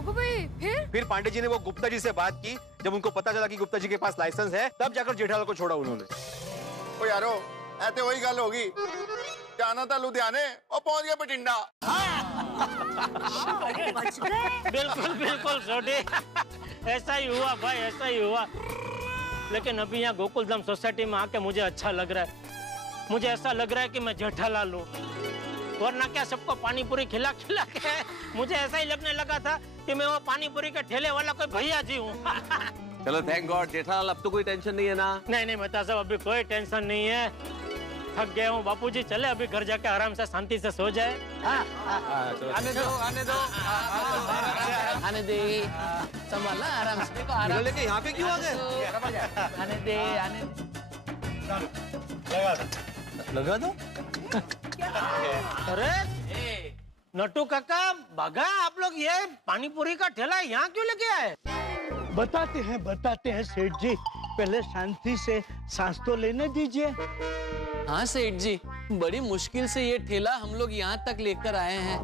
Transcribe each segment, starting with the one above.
ओगो भाई फिर पांडे जी ने वो गुप्ता जी से बात की। जब उनको पता चला कि गुप्ता जी के पास लाइसेंस है, तब जाकर जेठालाल को छोड़ा उन्होंने। ओ यारो, ऐसे वही गल होगी। जाना था लुधियाने और पहुंच गया बठिंडा। बिल्कुल बिल्कुल छोटे, ऐसा ही हुआ भाई, ऐसा ही हुआ। लेकिन अभी यहाँ गोकुलधाम सोसाइटी में आके मुझे अच्छा लग रहा है। मुझे ऐसा लग रहा है कि मैं जेठालाल हूँ, वरना क्या सबको पानी पूरी खिला खिला के मुझे ऐसा ही लगने लगा था कि मैं वो पानी पूरी के ठेले वाला कोई भैया जी हूँ। चलो थैंक गॉड जेठालाल, अब तो कोई टेंशन नहीं है ना? नहीं मेहता साहब, अभी कोई टेंशन नहीं है। थक गया हूँ बापूजी, चले अभी घर जाके आराम से शांति से सो जाए। आने दो आने दे, संभालना आराम से। देखो आराम लेके यहाँ पे क्यों आ गए? आने दे लगा दो। अरे नट्टू काका, भागा आप लोग, ये पानी पूरी का ठेला यहाँ क्यों लेके आए? बताते हैं सेठ जी, पहले शांति से सांस तो लेने दीजिए। हाँ सेठ जी, बड़ी मुश्किल से ये ठेला हम लोग यहाँ तक लेकर आए हैं।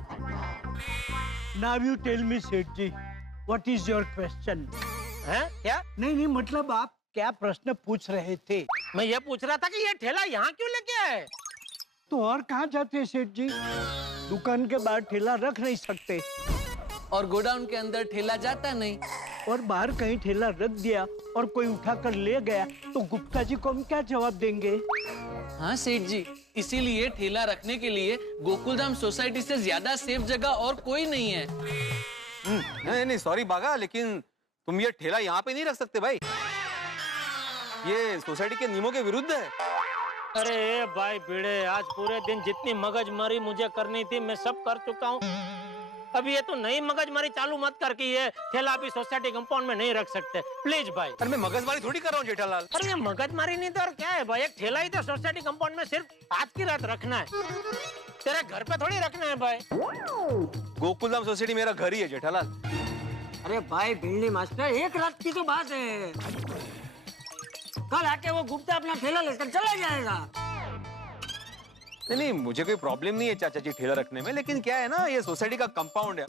नाउ यू टेल मी सेठ जी, व्हाट इज योर क्वेश्चन? हैं? क्या? नहीं, मतलब आप क्या प्रश्न पूछ रहे थे? मैं ये पूछ रहा था कि ये ठेला यहाँ क्यों लेके आए? तो और कहाँ जाते सेठ जी? दुकान के बाहर ठेला रख नहीं सकते, और गोडाउन के अंदर ठेला जाता नहीं, और बाहर कहीं ठेला रख दिया और कोई उठाकर ले गया तो गुप्ता जी को हम क्या जवाब देंगे? हाँ सेठ जी, इसीलिए ठेला रखने के लिए गोकुलधाम सोसाइटी से ज्यादा सेफ जगह और कोई नहीं है। नहीं सॉरी बागा, लेकिन तुम ये ठेला यहाँ पे नहीं रख सकते भाई, ये सोसाइटी के नियमों के विरुद्ध है। अरे भाई भिड़े, आज पूरे दिन जितनी मगजमारी मुझे करनी थी मैं सब कर चुका हूँ। अभी ये तो नई मगजमारी चालू मत करके ये ठेला अभी सोसाइटी कंपाउंड में नहीं रख सकते, प्लीज भाई। अरे मैं मगजमारी थोड़ी कर रहा हूँ जेठालाल। अरे ये मगजमारी नहीं तो और क्या है भाई, एक ठेला ही तो सोसाइटी कंपाउंड में सिर्फ आज की रात रखना है, तेरे घर पे थोड़ी रखना है भाई। गोकुलधाम सोसाइटी मेरा घर ही है जेठालाल। अरे भाई भिंडी मास्टर, एक रात की तो बात है, कल आके वो गुप्ता अपना ठेला लेकर चला जाएगा। नहीं मुझे कोई प्रॉब्लम नहीं है चाचा जी ठेला रखने में, लेकिन क्या है ना, ये सोसाइटी का कंपाउंड है,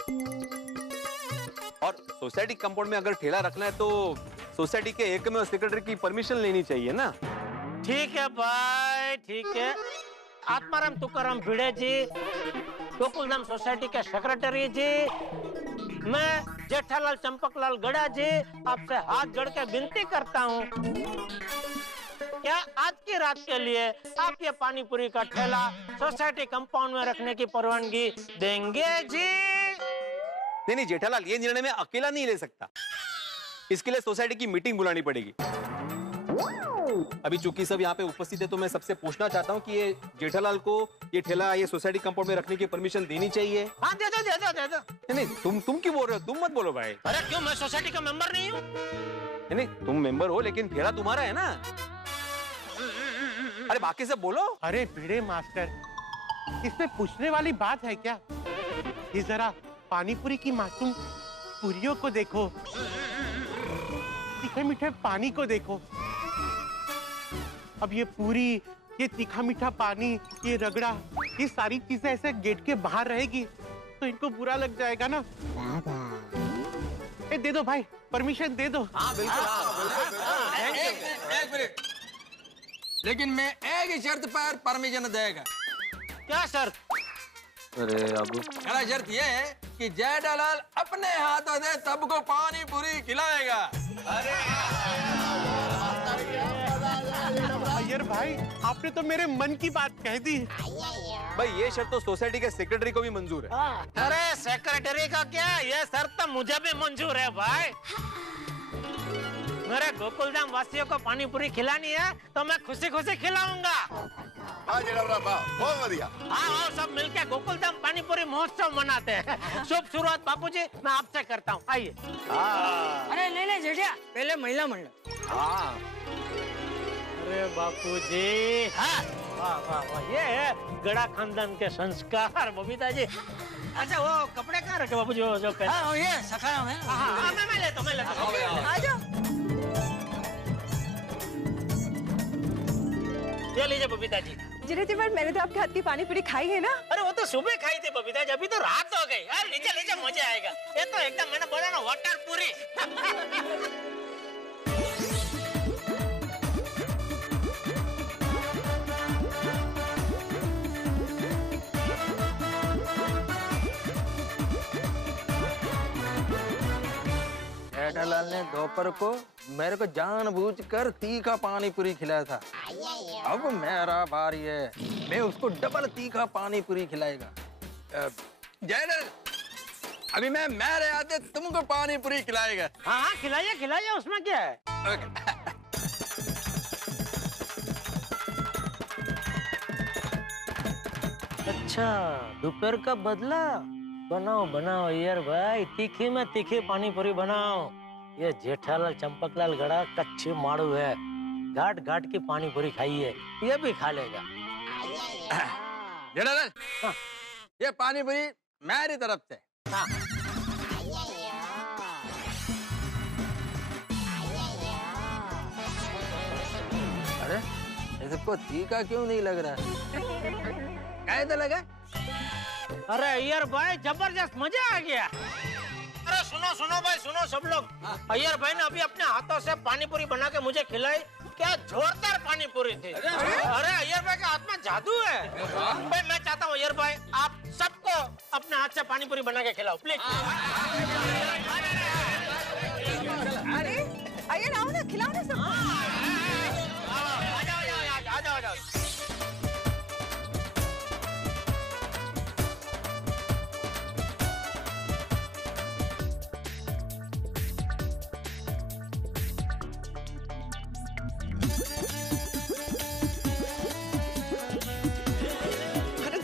और सोसाइटी कंपाउंड में अगर ठेला रखना है तो सोसाइटी के एकमेव सेक्रेटरी की परमिशन लेनी चाहिए ना। ठीक है भाई, ठीक है। आत्माराम तुकाराम भिड़े जी, गोकुलधाम सोसाइटी के सेक्रेटरी जी, मैं जेठालाल चंपकलाल गड़ा जी आपसे हाथ जोड़ के विनती करता हूँ, क्या आज की रात के लिए आप ये पानी पूरी का ठेला सोसाइटी कंपाउंड में रखने की परवानगी देंगे जी? नहीं जेठालाल, ये निर्णय मैं अकेला नहीं ले सकता, इसके लिए सोसाइटी की मीटिंग बुलानी पड़ेगी। अभी चूंकि सब यहाँ पे उपस्थित है तो मैं सबसे पूछना चाहता हूँ कि ये जेठालाल को ये ठेला ये सोसाइटी कंपाउंड में रखने की परमिशन देनी चाहिए? हाँ दे दो। नहीं तुम क्यों बोल रहे हो? तुम मत बोलो भाई। अरे क्यों, मैं सोसाइटी का मेंबर नहीं हूँ? नहीं तुम मेंबर हो, लेकिन ठेला तुम्हारा है ना। अरे बाकी सब बोलो। अरे भिड़े मास्टर, इसमें पूछने वाली बात है क्या? ये जरा पानीपुरी की मासूम पूरियों को देखो, तीखे मीठे पानी को देखो। अब ये पूरी, ये तीखा मीठा पानी, ये रगड़ा, ये सारी चीजें ऐसे गेट के बाहर रहेगी तो इनको बुरा लग जाएगा ना। दे दो भाई, परमिशन दे दो। हाँ बिल्कुल। एक मिनट, लेकिन मैं एक ही शर्त पर परमिशन देगा। क्या शर्त? अरे अब मेरा शर्त ये है कि जेठालाल अपने हाथों से सबको पानी पूरी खिलाएगा। अय्यर भाई, आपने तो मेरे मन की बात कह दी। भाई ये शर्त तो सोसाइटी के सेक्रेटरी को भी मंजूर है। अरे सेक्रेटरी का क्या, ये शर्त तो मुझे भी मंजूर है भाई। मेरे गोकुलधाम वासियों को पानी पूरी खिलानी है तो मैं खुशी खुशी खिलाऊंगा। बहुत बढ़िया। हाँ, सब मिलके गोकुलधाम पानी पूरी महोत्सव मनाते हैं। शुभ शुरुआत बापूजी मैं आपसे करता हूँ, आइए। अरे नहीं जेठिया, पहले महिला मंडल। अरे बापूजी, हाँ, वाह वाह वाह, ये है गड़ा खानदान के संस्कार बबीता जी। अच्छा वो कपड़े कहाँ रखे बापूजी? जो हाँ ये सखाना में। हाँ मैं लेता हूँ। आ जाओ, ये लीजिए बबीता जी। जिन्हें जी मैंने तो आपके हाथ की पानी पूरी खाई है ना। अरे वो तो सुबह खाई थी बबीता जी, अभी तो रात हो गई। यार लीजिए लीजिए, मजा आएगा। ये तो एकदम मैंने बोला ना वाटर पूरी। जेठालाल ने दोपहर को मेरे को जानबूझकर तीखा पानी पूरी खिलाया था। अब मेरा बारी है, मैं उसको डबल तीखा पानी पूरी खिलाएगा। जेठालाल, अभी मैं मेरे आते तुमको पानी पूरी खिलाएगा। हाँ हाँ खिलाइए खिलाइए, उसमें क्या है। अच्छा दोपहर का बदला। बनाओ बनाओ यार भाई, तीखी में तीखी पानी पूरी बनाओ। ये जेठालाल चंपकलाल गड़ा कच्चे माड़ू है, घाट घाट की पानी पूरी खाइए, ये भी खा लेगा। जेठालाल, ये पानी पूरी मेरी तरफ से। हाँ। अरे इसको तीखा क्यों नहीं लग रहा है? कैसे लगा? अरे अय्यर भाई जबरदस्त मजा आ गया। अरे सुनो सुनो भाई सुनो सब लोग, अय्यर भाई ने अभी अपने हाथों से पानी पूरी बना के मुझे खिलाई। क्या जोरदार पानी पूरी थी। अरे अय्यर भाई के हाथ में जादू है। भाई मैं चाहता हूँ अय्यर भाई आप सबको अपने हाथ से पानी पूरी बना के खिलाओ प्लीज। अरे अय्यर आओ ना, खिलाओ ना सब। आ जाओ।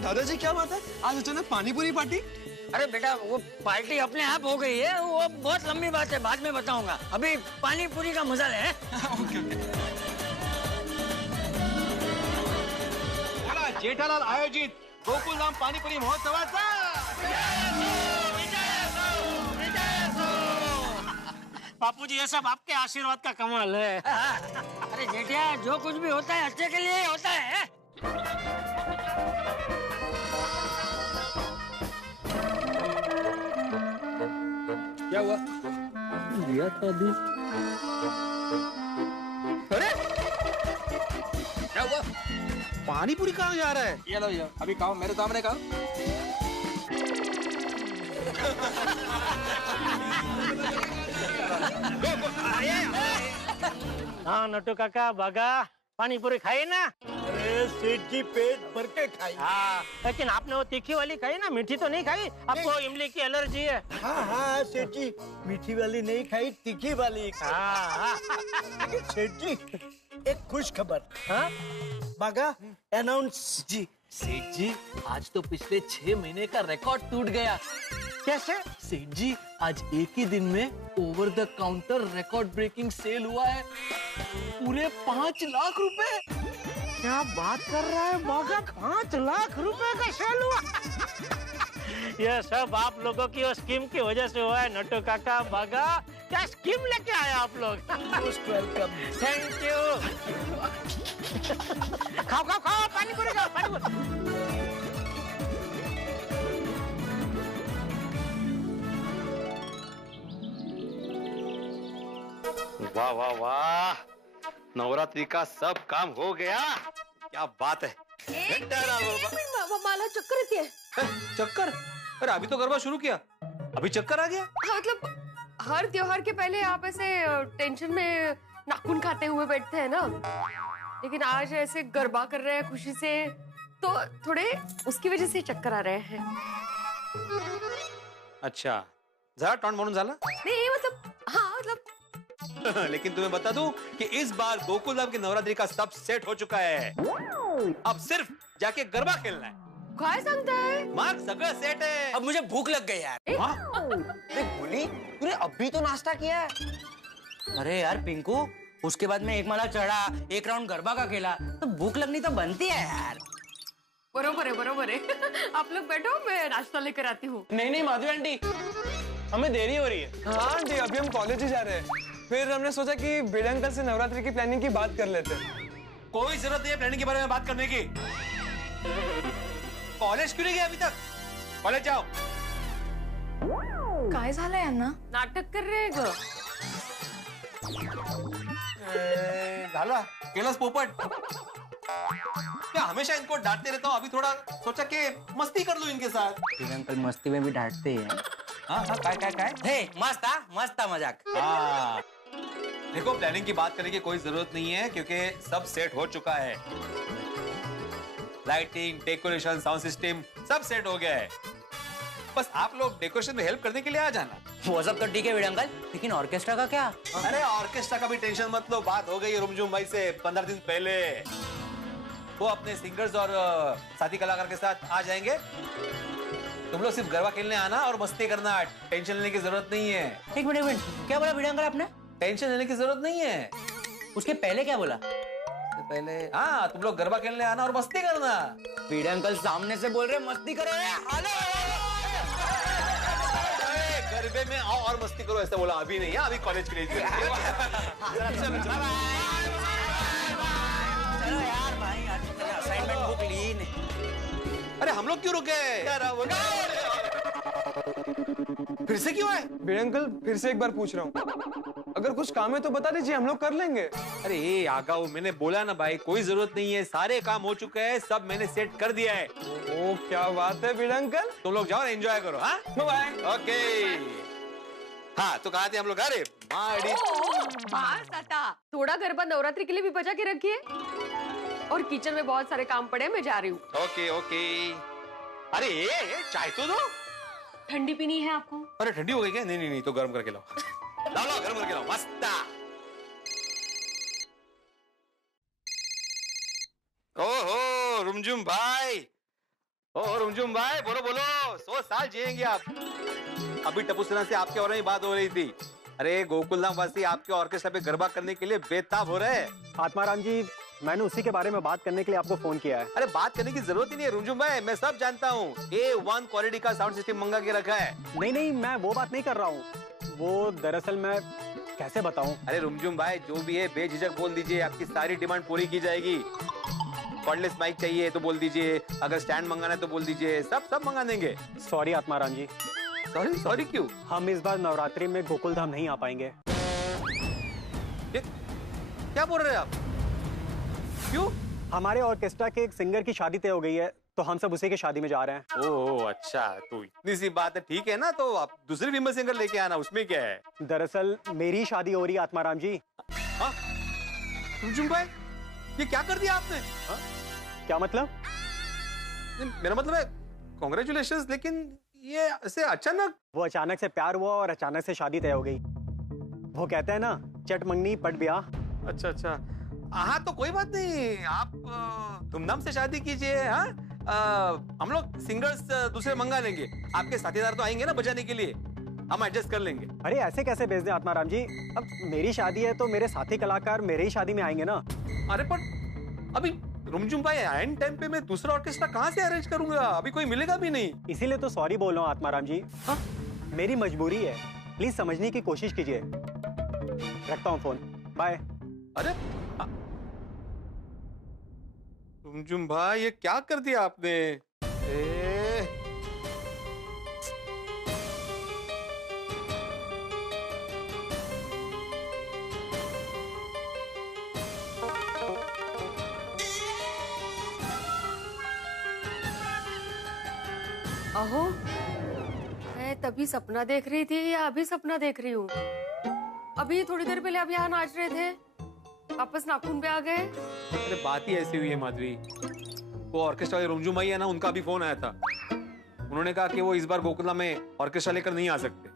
दादाजी क्या बात है, आज अचानक पानी पूरी पार्टी? अरे बेटा वो पार्टी अपने आप हो गई है, वो बहुत लंबी बात है, बाद में बताऊंगा। अभी पानी पूरी का मजा ले। जेठालाल आयोजित गोकुलधाम पानीपुरी महोत्सवाचा बापूजी ये सब आपके आशीर्वाद का कमाल है। अरे जेठिया जो कुछ भी होता है अच्छे के लिए ही होता है। क्या हुआ? दिया था अभी। अरे क्या हुआ? पानी पूरी कहाँ जा रहा है? ये लो ये, अभी खाओ मेरे सामने खाओ। हाँ नट्टू काका बागा पानी पूरी खाई ना? अरे सेठ जी पेट भर के खाई। हाँ लेकिन आपने वो तीखी वाली खाई ना, मीठी तो नहीं खाई? आपको इमली की एलर्जी है। हाँ सेठ जी, मीठी वाली नहीं खाई, तीखी वाली खाई। हाँ सेठ जी एक खुश खबर। हाँ बागा अनाउंस जी सेठ जी, आज तो पिछले 6 महीने का रिकॉर्ड टूट गया। कैसे? सेठ जी आज एक ही दिन में over the counter record breaking sale हुआ है, पूरे 5 लाख रुपए। क्या बात कर रहा है बागा, 5 लाख रुपए का सेल हुआ? ये सब आप लोगों की वो स्कीम की वजह से हुआ है नट्टू काका बागा। क्या स्कीम लेके आए आप लोग? Most welcome. Thank you. खाओ खाओ खाओ पानी पूरी खाओ, पानी पूरी। वाह वाह वाह, नवरात्रि का सब काम हो गया। क्या बात है। माला चक्कर आती है। चक्कर? अरे अभी तो गरबा शुरू किया, अभी चक्कर आ गया? हाँ मतलब हर त्योहार के पहले आप ऐसे टेंशन में नाखून खाते हुए बैठते हैं ना, लेकिन आज ऐसे गरबा कर रहे हैं खुशी से, तो थोड़े उसकी वजह से चक्कर आ रहे हैं। अच्छा जरा टॉन म्हणून झाला? नहीं मतलब हाँ मतलब लेकिन तुम्हें बता दूं कि इस बार गोकुलधाम की नवरात्रि का सब सेट हो चुका है। अब सिर्फ जाके गरबा खेलना है। काय सांगता है? मार्क सगळं सेट है। अब मुझे भूख लग गई यार। देख बोली, तूने अभी तो नाश्ता किया है। अरे यार पिंकू, उसके बाद में एक माला चढ़ा, एक राउंड गरबा का खेला, तो भूख लगनी तो बनती है यार। बरोबर है बरोबर है। आप लोग बैठो, मैं नाश्ता लेकर आती हूँ। नहीं माधवी आंटी, हमें देरी हो रही है। हाँ आंटी, अभी हम कॉलेज ही जा रहे हैं। फिर हमने सोचा कि बेड़े अंकल से नवरात्रि की प्लानिंग की बात कर लेते हैं। कोई जरूरत नहीं है प्लानिंग के बारे में बात करने की। कॉलेज क्यों नहीं गए अभी तक? कॉलेज जाओ. काय झालं यांना? नाटक कर रहे हैं ग. झाला केलंस पोपट. मैं हमेशा इनको डांटते रहता हूँ, अभी थोड़ा सोचा कि मस्ती कर लूं इनके साथ. अंकल मस्ती में भी डांटते हैं. हाँ हाँ काय हे मस्त मजाक. हाँ देखो, प्लानिंग की बात करने की कोई जरूरत नहीं है क्योंकि सब सेट हो चुका है. लाइटिंग, डेकोरेशन, साउंड सिस्टम सब सेट हो गया है. बस आप लोग डेकोरेशन में हेल्प करने के लिए आ जाना. वो सब तो ठीक है वीड अंकल, लेकिन ऑर्केस्ट्रा का क्या? अरे ऑर्केस्ट्रा का भी टेंशन मत लो, बात हो गई रुमझुम भाई से 15 दिन पहले. वो अपने सिंगर्स और साथी कलाकार के साथ आ जाएंगे. तुम लोग सिर्फ गरबा खेलने आना और मस्ती करना, टेंशन लेने की जरूरत नहीं है. एक मिनट, क्या बोला वीड अंकल आपने? टेंशन लेने की जरूरत नहीं है. उसके पहले क्या बोला? पहले हाँ, तुम लोग गरबा खेलने आना और मस्ती करना. वीड अंकल सामने से बोल रहे मस्ती करो. गरबे में आओ और मस्ती करो ऐसा बोला. अभी नहीं है, अभी कॉलेज के लिए. चलो यार भाई, असाइनमेंट बुक ली नहीं. अरे हम लोग क्यों रुके यार? फिर से क्यों है? वीड अंकल फिर से एक बार पूछ रहा हूँ, अगर कुछ काम है तो बता दीजिए, हम लोग कर लेंगे. अरे आगाऊ, मैंने बोला ना भाई, कोई जरूरत नहीं है. सारे काम हो चुके हैं, सब मैंने सेट कर दिया है. ओ क्या बात है वीड अंकल. तुम लोग जाओ, एंजॉय करो. हाँ बाय. ओके. हाँ तो कहा थे हम लोग? अरे माड़ी बस आता. थोड़ा गरबा नवरात्रि के लिए भी बचा के रखिए. और किचन में बहुत सारे काम पड़े हैं, मैं जा रही हूँ. Okay okay. अरे चाय तो दो. ठंडी पीनी है आपको? अरे ठंडी हो गई क्या? नहीं तो गर्म करके लाओ. लाओ गर्म करके लाओ. मस्त. ओहो रुमझुम भाई. ओहो रुमझुम भाई, बोलो 100 साल जिएंगे आप. अभी टपुसना से आपके और में बात हो रही थी. अरे गोकुलधाम वासी आपके ऑर्केस्ट्रा पे गरबा करने के लिए बेताब हो रहे हैं. आत्माराम जी, मैंने उसी के बारे में बात करने के लिए आपको फोन किया है. अरे बात करने की जरूरत ही नहीं है रुमझुम भाई, मैं सब जानता हूँ. A1 क्वालिटी का साउंड सिस्टम मंगा के रखा है. नहीं, मैं वो बात नहीं कर रहा हूँ. वो दरअसल मैं कैसे बताऊँ? अरे रुमझुम भाई, जो भी है बेझिझक बोल दीजिए, आपकी सारी डिमांड पूरी की जाएगी. कॉर्डलेस माइक चाहिए तो बोल दीजिए, अगर स्टैंड मंगाना है तो बोल दीजिए, सब मंगा देंगे. सॉरी आत्माराम जी. सॉरी क्यों? हम इस बार नवरात्रि में गोकुलधाम नहीं आ पाएंगे. क्या बोल रहे हैं आप? क्यों? हमारे ऑर्केस्ट्रा के एक सिंगर की शादी तय हो गई है, तो हम सब उसी की शादी में जा रहे हैं. ओह अच्छा, तो इतनी सी बात है. ठीक है ना, तो आप दूसरी फेमस सिंगर लेके आना, उसमें क्या है? दरअसल मेरी शादी हो रही है आत्माराम जी. हाँ? रुमझुम भाई, ये क्या कर दिया आपने? हाँ? क्या मतलब? मेरा मतलब है कांग्रेचुलेशंस, लेकिन ये ऐसे अचानक? वो अचानक से प्यार हुआ और अचानक से शादी तय हो गई. वो कहते हैं ना, चट मंगनी पट ब्याह. अच्छा. हाँ तो कोई बात नहीं, आप धूमधाम से शादी कीजिए. हाँ हम लोग सिंगर्स दूसरे मंगा लेंगे. आपके साथीदार तो आएंगे ना बजाने के लिए, हम एडजस्ट कर लेंगे. अरे ऐसे कैसे भेज दें आत्माराम जी? अब मेरी शादी है तो मेरे साथी कलाकार मेरे ही शादी में आएंगे ना. अरे पर अभी रुमझुम भाई, एंड टाइम पे मैं दूसरा ऑर्केस्ट्रा कहाँ से अरेंज करूंगा? अभी कोई मिलेगा भी नहीं. इसीलिए तो सॉरी बोल रहा हूँ आत्माराम जी. हाँ? मेरी मजबूरी है, प्लीज समझने की कोशिश कीजिए. रखता हूँ फोन. बाय. अरे रुमझुम भाई, ये क्या कर दिया आपने? अहो, मैं तभी सपना देख रही थी या अभी सपना देख रही हूँ? अभी थोड़ी देर पहले आप यहाँ नाच रहे थे, वापस नाखून पे आ गए. अरे बात ही ऐसी हुई है माधवी. वो ऑर्केस्ट्रा वाले रुमझुम भाई है ना, उनका भी फोन आया था. उन्होंने कहा कि वो इस बार गोकुलधाम में ऑर्केस्ट्रा लेकर नहीं आ सकते.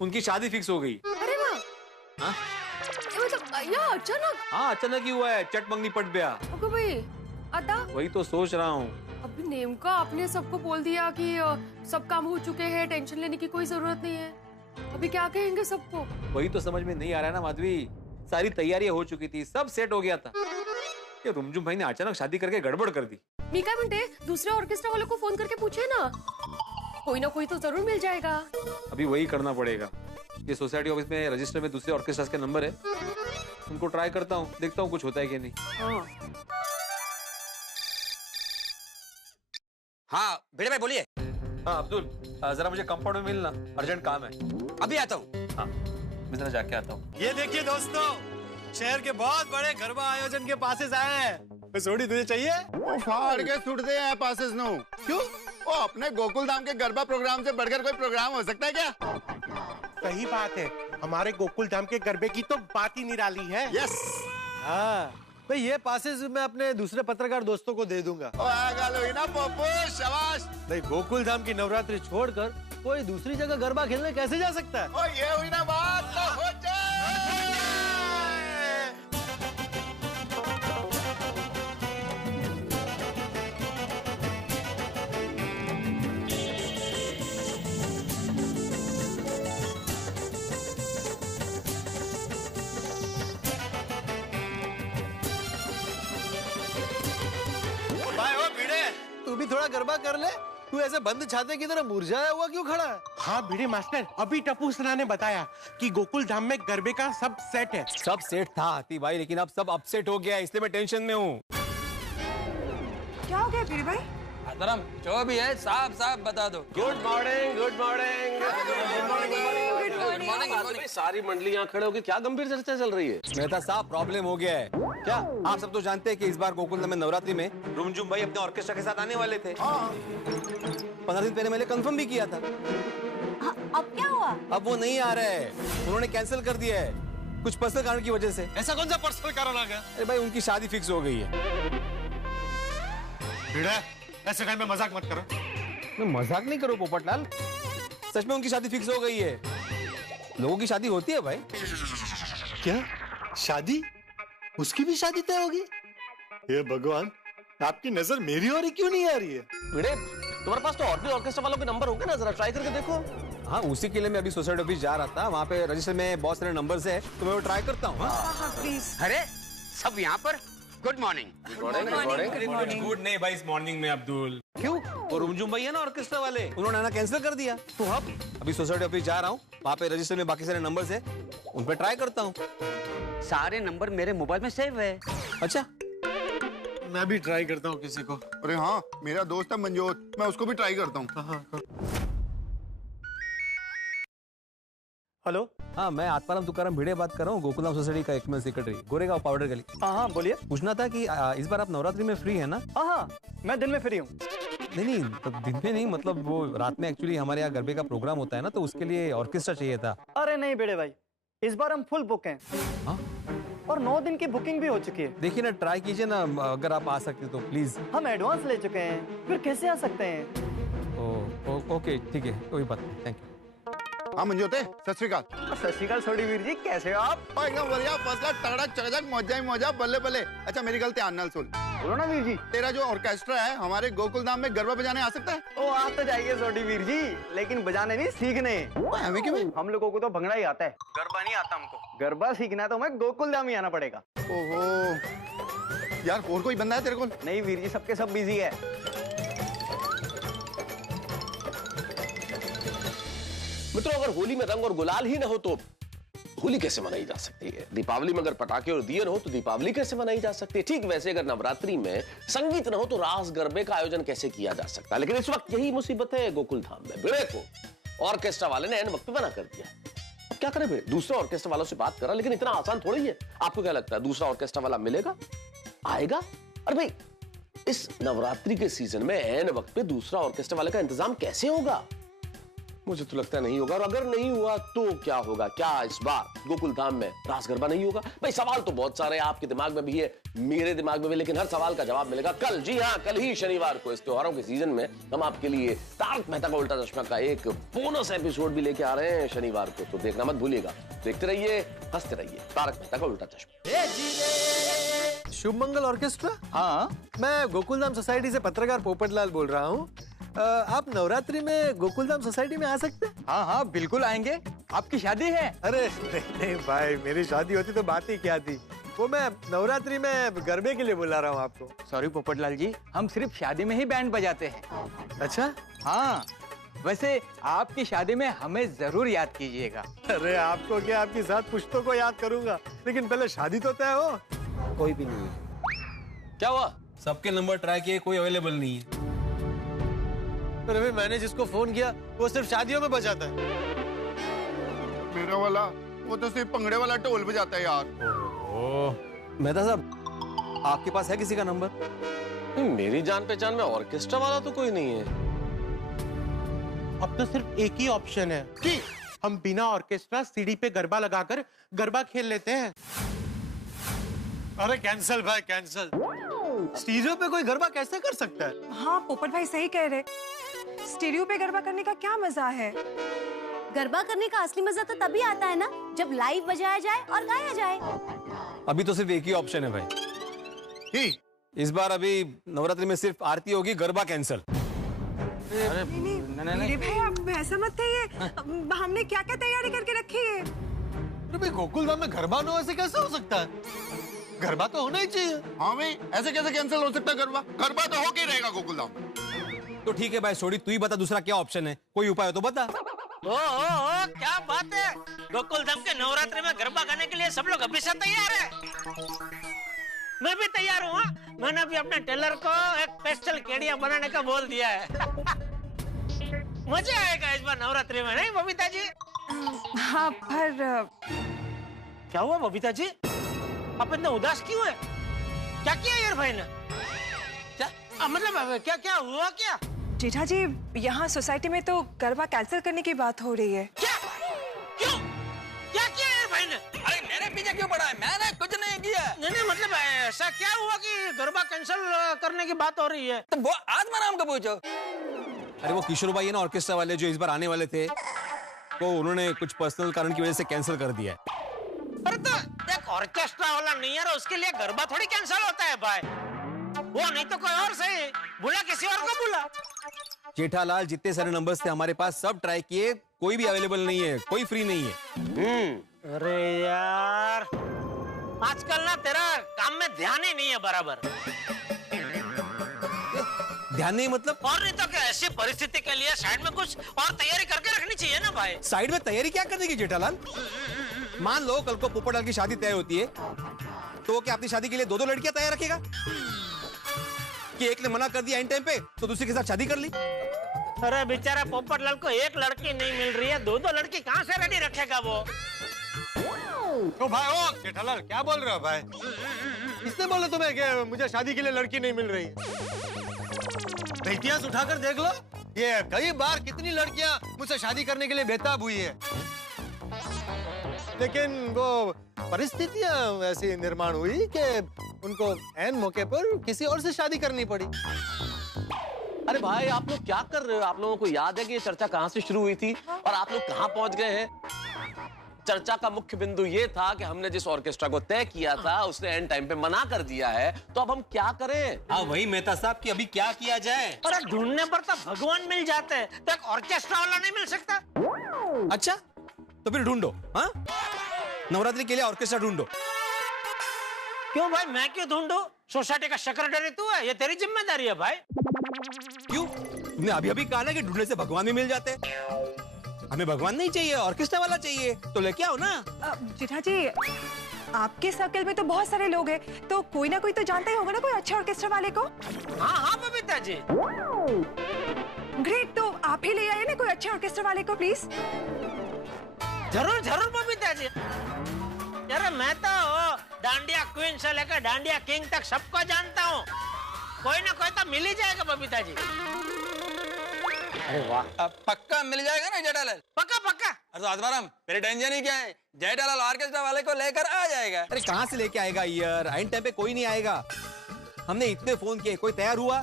उनकी शादी फिक्स हो गई. अरे वाह. हाँ? ये मतलब यहाँ अचानक? हाँ अचानक ही हुआ है, चट मंगनी पट ब्याह. ओके भाई, आता. वही तो सोच रहा हूँ. अभी नेम का आपने सबको बोल दिया कि सब काम हो चुके हैं, टेंशन लेने की कोई जरूरत नहीं है. अभी क्या कहेंगे सबको? वही तो समझ में नहीं आ रहा है ना माधवी. सारी तैयारियां हो चुकी थी, सब सेट हो गया था. ये रुमझुम भाई ने अचानक शादी करके गड़बड़ कर दी. मी काय म्हणते, दूसरे ऑर्केस्ट्रा वालों को फोन करके पूछे ना, कोई ना कोई तो जरूर मिल जाएगा. अभी वही करना पड़ेगा. ये सोसाइटी ऑफिस में रजिस्टर में दूसरे ऑर्केस्ट्रा के नंबर है, उनको ट्राई करता हूँ, देखता हूँ कुछ होता है कि नहीं. हाँ भिड़े भाई बोलिए। हाँ अब्दुल, जरा मुझे कंपाउंड में मिलना, अर्जेंट काम है। अभी आता हूँ। हाँ मैं जरा जाके आता हूँ। ये देखिए दोस्तों, शहर के बहुत बड़े गरबा आयोजन के पासेस आए हैं। सोडी तुझे चाहिए? वो फाड़ के सुटते हैं पासेस नो। क्यों? वो अपने गोकुल धाम के गरबा प्रोग्राम से बढ़कर कोई प्रोग्राम हो सकता है क्या? सही बात है, हमारे गोकुल धाम के गरबे की तो बात ही निराली है। यस। हाँ भाई, ये पासेस मैं अपने दूसरे पत्रकार दोस्तों को दे दूंगा। ना पप्पू, शाबाश। भाई गोकुल धाम की नवरात्रि छोड़कर कोई दूसरी जगह गरबा खेलने कैसे जा सकता है? ओ ये हुई ना बात, तो हो जाए। भाई ओ भिड़े, तू भी थोड़ा गरबा कर ले। तू ऐसे बंद छाते की तरह मुरझाया हुआ क्यों खड़ा है? हाँ भिड़े मास्टर, अभी टप्पू सना ने बताया कि गोकुल धाम में गरबे का सब सेट है। सब सेट था हाथी भाई, लेकिन अब सब अपसेट हो गया है, इसलिए मैं टेंशन में हूँ। क्या हो गया भिड़े भाई? आत्माराम, जो भी है साफ साफ बता दो। Good morning, good morning. सारी मंडली यहाँ खड़े होकर क्या गंभीर चर्चा चल रही है? मेहता साहब, प्रॉब्लम हो गया है। क्या आप सब तो जानते हैं कि इस बार गोकुल धाम में नवरात्रि में रुमझुम भाई अपने ऑर्केस्ट्रा के साथ आने वाले थे। 15 दिन पहले मैंने कंफर्म भी किया था। अब क्या हुआ? अब वो नहीं आ रहे हैं, उन्होंने कैंसिल कर दिया है कुछ पर्सनल कारण की वजह से। ऐसा कौन सा पर्सनल कारण आ गया? अरे भाई, उनकी शादी फिक्स हो गई है। भिड़े, ऐसे टाइम में मजाक मत करो। मैं मजाक नहीं करूँ पोपटलाल, सच में उनकी शादी फिक्स हो गई है। लोगों की शादी होती है भाई। क्या शादी? उसकी भी शादी तय होगी? ये भगवान, आपकी नजर मेरी ओर ही क्यों नहीं आ रही है? भिड़े, तुम्हारे पास तो और भी ऑर्केस्ट्रा वालों के नंबर होंगे ना, जरा ट्राई करके देखो। हाँ, उसी के लिए मैं अभी सोसाइटी ऑफिस जा रहा था, वहाँ पे रजिस्टर में बहुत सारे नंबर्स है, तो मैं वो ट्राई करता हूँ। प्लीज। अरे सब यहाँ पर? Good morning. गुड नहीं भाई, इस मॉर्निंग में अब्दुल। क्यों? वो रुमझुम भाई है ना ऑर्केस्ट्रा वाले, उन्होंने आना कैंसिल कर दिया। तो अब अभी सोसाइटी ऑफिस जा रहा हूँ, वहाँ पे रजिस्टर में बाकी सारे नंबर्स है, उन पे ट्राई करता हूँ। सारे नंबर मेरे मोबाइल में सेव है। अच्छा, मैं भी ट्राई करता हूँ किसी को। अरे हाँ, मेरा दोस्त है मंजोत, मैं उसको भी ट्राई करता हूँ। हेलो। हाँ, मैं आत्माराम तुकाराम भिड़े बात कर रहा हूँ, गोकुल धाम सोसाइटी का एकमेव सेक्रेटरी, गोरेगांव पाउडर गली। हाँ बोलिए। पूछना था कि इस बार आप नवरात्रि में फ्री है ना? हाँ, मैं दिन में फ्री हूँ। नहीं, तो दिन में नहीं, मतलब वो रात में एक्चुअली हमारे यहाँ गरबे का प्रोग्राम होता है ना, तो उसके लिए ऑर्केस्ट्रा चाहिए था। अरे नहीं भिड़े भाई, इस बार हम फुल बुक हैं। हाँ? और 9 दिन की बुकिंग भी हो चुकी है। देखिए ना, ट्राई कीजिए ना, अगर आप आ सकते तो प्लीज। हम एडवांस ले चुके हैं, फिर कैसे आ सकते हैं? ओके ठीक है, कोई बात नहीं, थैंक यू। हाँ मंजोते, सत श्री अकाल। सत श्री अकाल सोडी वीर जी, कैसे हो आप? एकदम बढ़िया, फर्स्ट क्लास, तगड़क चकचक, मौजा ही मौजा, बल्ले बल्ले। अच्छा मेरी गलती आन्नल सुन। बोलो ना वीर जी। तेरा जो ऑर्केस्ट्रा है हमारे गोकुल धाम में गरबा बजाने आ सकता है? ओ आ तो जाइए सोडी वीर जी, लेकिन बजाने नहीं, सीखने। हमें क्यों? हम लोगों को तो भंगड़ा ही आता है, गरबा नहीं आता हमको। गरबा सीखना है तो हमें गोकुल धाम ही आना पड़ेगा। ओहो यार, और कोई बंदा है तेरे को? नहीं वीर जी, सबके सब बिजी है। मित्रों, अगर होली में रंग और गुलाल ही न हो तो होली कैसे मनाई जा सकती है? दीपावली में अगर पटाखे और दिए न हो तो दीपावली कैसे मनाई जा सकती है? ठीक वैसे अगर नवरात्रि में संगीत न हो तो रास गरबे का आयोजन कैसे किया जा सकता है? लेकिन इस वक्त यही मुसीबत है गोकुल धाम में। भिड़े को ऑर्केस्ट्रा वाले ने एन वक्त पे मना कर दिया। अब क्या करें भिड़े? दूसरे ऑर्केस्ट्रा वालों से बात करा, लेकिन इतना आसान थोड़ी है। आपको क्या लगता है दूसरा ऑर्केस्ट्रा वाला मिलेगा, आएगा? अरे भाई, इस नवरात्रि के सीजन में एन वक्त पे दूसरा ऑर्केस्ट्रा वाले का इंतजाम कैसे होगा? मुझे तो लगता नहीं होगा। और अगर नहीं हुआ तो क्या होगा? क्या इस बार गोकुल धाम में रास गरबा नहीं होगा? भाई सवाल तो बहुत सारे हैं, आपके दिमाग में भी है, मेरे दिमाग में भी, लेकिन हर सवाल का जवाब मिलेगा कल। जी हाँ, कल ही शनिवार को इस त्योहारों के सीजन में हम आपके लिए तारक मेहता का उल्टा चश्मा का एक बोनस एपिसोड भी लेके आ रहे हैं शनिवार को, तो देखना मत भूलिएगा। देखते रहिए, हंसते रहिए। तारक मेहता का उल्टा चश्मा। शुभ मंगल ऑर्केस्ट्रा? हाँ, मैं गोकुल धाम सोसाइटी से पत्रकार पोपटलाल बोल रहा हूँ। आप नवरात्रि में गोकुल धाम सोसाइटी में आ सकते हैं? हाँ हाँ बिल्कुल आएंगे। आपकी शादी है? अरे नहीं भाई, मेरी शादी होती तो बात ही क्या थी। वो मैं नवरात्रि में गरबे के लिए बुला रहा हूँ आपको। सॉरी पोपटलाल जी, हम सिर्फ शादी में ही बैंड बजाते हैं। अच्छा? हाँ, वैसे आपकी शादी में हमें जरूर याद कीजिएगा। अरे आपको क्या, आपकी साथ पुश्तों को याद करूंगा, लेकिन पहले शादी तो तय हो। कोई भी नहीं है। क्या हुआ? सबके नंबर ट्राई किए, कोई अवेलेबल नहीं है। पर अभी मैंने जिसको फोन किया वो सिर्फ शादियों में बजाता है। मेरा वाला वो तो सिर्फ पंगड़े वाला ढोल बजाता है यार। ओह मेहता साहब, आपके पास है किसी का नंबर? मेरी जान पहचान में ऑर्केस्ट्रा वाला तो कोई नहीं है। अब तो सिर्फ एक ही ऑप्शन है कि हम बिना ऑर्केस्ट्रा सीढ़ी पे गरबा लगाकर गरबा खेल लेते हैं। अरे कैंसल भाई कैंसल। स्टीरियो पे कोई गरबा कैसे कर सकता है? हाँ पोपट भाई सही कह रहे। स्टीरियो पे गरबा करने का क्या मजा है? गरबा करने का असली मजा तो तभी आता है ना जब लाइव बजाया जाए और गाया जाए। अभी तो सिर्फ एक ही ऑप्शन है भाई। इस बार अभी नवरात्रि में सिर्फ आरती होगी, गरबा कैंसल। अरे नहीं भाई आप ऐसा मत कहिए। हमने क्या क्या तैयारी करके रखी है। अरे भाई गोकुलधाम में गरबा न हो ऐसे कैसे हो सकता है? गरबा तो होना ही चाहिए। हाँ भाई ऐसे कैसे कैंसिल हो सकता है गरबा? गरबा तो होके रहेगा गोकुलधाम में। तो ठीक है भाई छोड़ी, तू ही बता दूसरा क्या ऑप्शन है, कोई उपाय हो तो बता। ओ क्या बात है, गोकुलधाम के नवरात्रि में गरबा गाने के लिए सब लोग अभी से तैयार है। मैं भी तैयार हूँ। मैंने भी अपने टेलर को एक स्पेशल केडिया बनाने का बोल दिया है। मजा आएगा इस बार नवरात्रि में, नहीं बबीता जी? हाँ पर क्या हुआ बबीता जी, आप इतना उदास क्यों है? क्या किया यार भाई ने? क्या मतलब क्या क्या हुआ क्या? जेठा जी यहाँ सोसाइटी में तो गरबा कैंसिल करने की बात हो रही है। क्या? क्यों? क्या किया यार भाई ने? अरे मेरे पीछे क्यों पड़ा है? मैंने कुछ नहीं किया। नहीं मतलब ऐसा क्या हुआ कि गरबा कैंसिल करने की बात हो रही है? तो वो आत्माराम को पूछो। अरे वो किशोर भाई है ना ऑर्केस्ट्रा वाले जो इस बार आने वाले थे, तो उन्होंने कुछ पर्सनल कारण की वजह से कैंसिल कर दिया है। अरे तो देख ऑर्केस्ट्रा वाला नहीं है, उसके लिए गरबा थोड़ी कैंसिल होता है भाई। वो नहीं तो कोई और सही, बुला किसी और को बुला। जेठालाल जितने सारे नंबर्स थे हमारे पास सब ट्राई किए, कोई भी अवेलेबल नहीं है, कोई फ्री नहीं है। अरे यार आजकल ना तेरा काम में ध्यान ही नहीं है बराबर। ध्यान नहीं मतलब? और नहीं तो क्या, ऐसी परिस्थिति के लिए साइड में कुछ और तैयारी करके रखनी चाहिए ना भाई। साइड में तैयारी क्या करने की जेठालाल? मान लो कल को पोपटलाल की शादी तय होती है, तो क्या अपनी शादी के लिए दो लड़कियां तैयार रखेगा? कि एक ने मना कर दिया एंड टाइम पे तो दूसरे के साथ शादी कर ली? अरे बेचारा पोपटलाल को एक लड़की नहीं मिल रही है, दो लड़की कहाँ से रेडी रखेगा वो? तो भाई ओ जेठालाल क्या बोल रहे हो भाई? किसने बोला तुम्हें कि मुझे शादी के लिए लड़की नहीं मिल रही है? इतिहास उठाकर देख लो, ये कई बार कितनी लड़कियां मुझसे शादी करने के लिए बेताब हुई है, लेकिन वो परिस्थितियां ऐसी निर्माण हुई कि उनको ऐन मौके पर किसी और से शादी करनी पड़ी। अरे भाई आप लोग क्या कर रहे हो? आप लोगों को याद है कि ये चर्चा कहाँ से शुरू हुई थी और आप लोग कहाँ पहुंच गए हैं? चर्चा का मुख्य बिंदु ये था कि हमने जिस ऑर्केस्ट्रा को तय किया था उसने एंड टाइम पे मना कर दिया है, तो अब हम क्या करें? हाँ वही मेहता साहब कि अभी क्या किया जाए? अरे ढूंढने पर तो भगवान मिल जाते हैं, तो एक ऑर्केस्ट्रा वाला नहीं मिल सकता? अच्छा तो फिर ढूंढो। हाँ नवरात्रि के लिए ऑर्केस्ट्रा ढूंढो। क्यों भाई मैं क्यों ढूंढूं? सोसाइटी का सेक्रेटरी तू है, ये तेरी जिम्मेदारी है भाई। क्यों? तुमने अभी अभी कहा ना कि ढूंढने से भगवान भी मिल जाते। हमें भगवान नहीं चाहिए, ऑर्केस्ट्रा वाला चाहिए, तो लेके आओ ना। जेठा जी आपके सर्कल में तो बहुत सारे लोग हैं, तो कोई ना कोई तो जानता ही होगा ना कोई अच्छे ऑर्केस्ट्रा वाले को। हाँ बबीता जी। ग्रेट, तो आप ही ले आइए ना कोई अच्छे ऑर्केस्ट्रा वाले को प्लीज। जरूर बबीता जी। अरे मैं तो डांडिया क्वीन से लेकर डांडिया किंग तक सबको जानता हूँ, कोई ना कोई तो मिल ही जाएगा बबीता जी। अरे वाह, पक्का मिल जाएगा ना जेठालाल? पक्का। अरे तो आत्माराम मेरी टेंशन ही क्या है, जेठालाल ऑर्केस्ट्रा वाले को लेकर आ जाएगा। अरे कहाँ से लेके आएगा यार? आइन टाइम पे कोई नहीं आएगा। हमने इतने फोन किए, कोई तैयार हुआ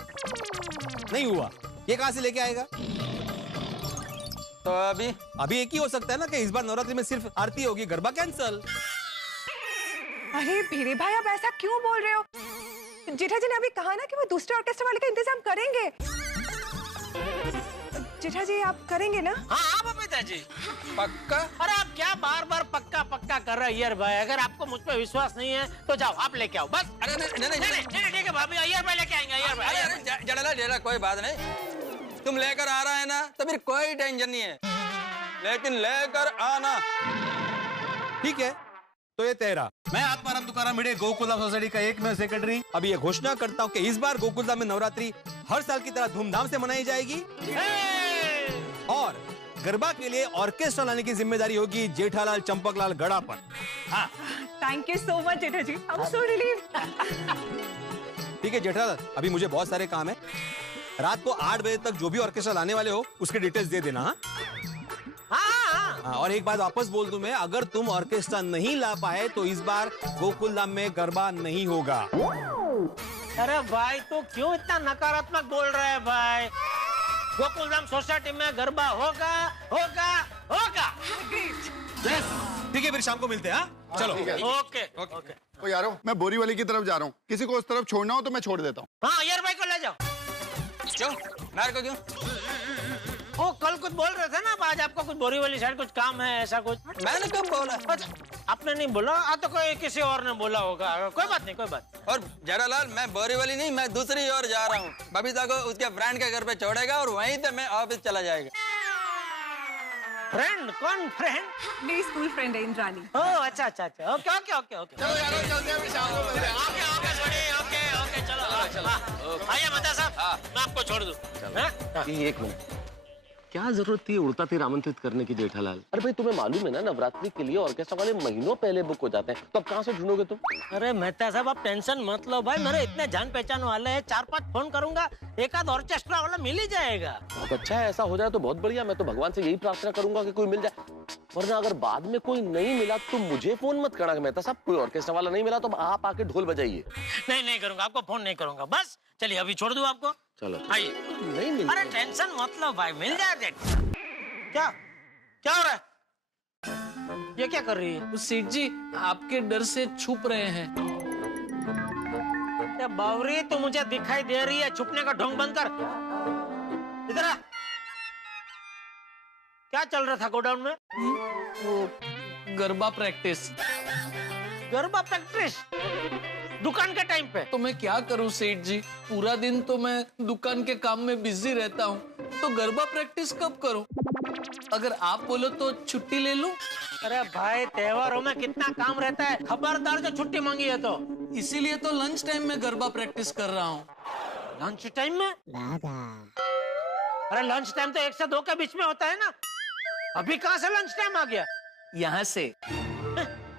नहीं हुआ, ये कहाँ से लेके आएगा? तो अभी एक ही हो सकता है ना कि इस बार नवरात्रि में सिर्फ आरती होगी, गरबा कैंसल। अरे भिड़े भाई आप ऐसा क्यों बोल रहे हो? जेठा जी ने अभी कहा ना कि वो दूसरे ऑर्केस्ट्रा वाले का इंतजाम करेंगे। जेठा जी आप करेंगे ना? हाँ बबीता जी पक्का। अरे आप क्या बार पक्का कर रहे हो यार भाई? अगर आपको मुझ पे विश्वास नहीं है तो जाओ आप लेके आओ बस। अरे नहीं ठीक है भाभी, अय्यर भाई लेके आएंगे। अय्यर भाई जेठालाल कोई बात नहीं, तुम लेकर आ रहा है ना तो फिर कोई टेंशन नहीं है, लेकिन लेकर आना। ठीक है तो ये तेरा। मैं आत्माराम तुकाराम भिड़े गोकुलधाम सोसाइटी का एकमेव सेक्रेटरी अभी ये घोषणा करता हूँ कि इस बार गोकुलधाम में नवरात्रि हर साल की तरह धूमधाम से मनाई जाएगी और गरबा के लिए ऑर्केस्ट्रा लाने की जिम्मेदारी होगी जेठालाल चंपकलाल गड़ा पर। हाँ thank you so much Jetha ji, I am so relieved. ठीक है जेठालाल, अभी मुझे बहुत सारे काम है। रात को 8 बजे तक जो भी ऑर्केस्ट्रा लाने वाले हो उसके डिटेल्स दे देना। हाँ, और एक बात वापस बोल दूं मैं, अगर तुम ऑर्केस्ट्रा नहीं ला पाए तो इस बार गोकुलधाम में गरबा नहीं होगा। अरे भाई तो क्यों इतना नकारात्मक बोल रहा है भाई? गोकुलधाम सोसाइटी में गरबा होगा होगा होगा। ठीक है, फिर शाम को मिलते हैं। हाँ चलो। Okay okay. ओ यारो, मैं बोरीवली की तरफ जा रहा हूँ, किसी को उस तरफ छोड़ना हो तो मैं छोड़ देता हूँ। हाँ यार भाई को ले जाओ। क्यों? मेरे को क्यों? वो कल कुछ बोल रहे थे ना, आज आपको कुछ बोरीवली साइड कुछ काम है ऐसा कुछ? मैंने कब बोला? अच्छा, आपने नहीं बोला? तो कोई किसी और ने बोला होगा। कोई बात नहीं, कोई बात। और जेठालाल, मैं बोरीवली नहीं, मैं दूसरी ओर जा रहा हूँ। बबीता को उसके फ्रेंड के घर पे छोड़ेगा और वहीं से मैं ऑफिस चला जाएगा। फ्रेंड? कौन फ्रेंड? मेरी स्कूल फ्रेंड है इंद्रानी। ओह अच्छा अच्छा अच्छा, ओके ओके ओके ओके। चलो यारो, चलते हैं, शाम को मिलते हैं। ओके ओके छोड़िए, ओके ओके चलो। आइए मता साहब, मैं आपको छोड़ दूं। एक मिनट, क्या जरूरत थी उड़ता तीर आमंत्रित करने की जेठालाल? अरे भाई तुम्हें मालूम है ना, नवरात्रि के लिए ऑर्केस्ट्रा वाले महीनों पहले बुक हो जाते हैं, तो अब कहाँ से ढूंढोगे तुम? अरे मेहता साहब आप टेंशन मत लो भाई, मेरे इतने जान पहचान वाले हैं, 4-5 फोन करूंगा, एक आध ऑर्केस्ट्रा वाला मिल ही जाएगा। बहुत अच्छा है, ऐसा हो जाए तो बहुत बढ़िया। मैं तो भगवान से यही प्रार्थना करूंगा कि कोई मिल जाए, वरना अगर बाद में कोई नहीं मिला तो मुझे फोन मत करना मेहता साहब। कोई ऑर्केस्ट्रा वाला नहीं मिला तो आप आके ढोल बजाइए। नहीं करूंगा, आपको फोन नहीं करूंगा। बस चलिए अभी छोड़ दूं आपको। चलो आइए। नहीं मिल, अरे टेंशन मत लो भाई, मिल जाए। क्या क्या हो रहा है? ये क्या कर रही है? सेठ जी आपके डर से छुप रहे हैं। बावरी तू मुझे दिखाई दे रही है, छुपने का ढोंग बंद कर। इधर आ। क्या चल रहा था गोडाउन में? वो गरबा प्रैक्टिस। गरबा प्रैक्टिस दुकान के टाइम पे? तो मैं क्या करूं सेठ जी, पूरा दिन तो मैं दुकान के काम में बिजी रहता हूं, तो गरबा प्रैक्टिस कब करूं? अगर आप बोलो तो छुट्टी ले लूं? अरे भाई त्योहारों में कितना काम रहता है, खबरदार जो छुट्टी मांगी है तो। इसीलिए तो लंच टाइम में गरबा प्रैक्टिस कर रहा हूँ। लंच टाइम में? अरे लंच टाइम तो 1 से 2 के बीच में होता है ना, अभी कहाँ से लंच टाइम आ गया? यहाँ से।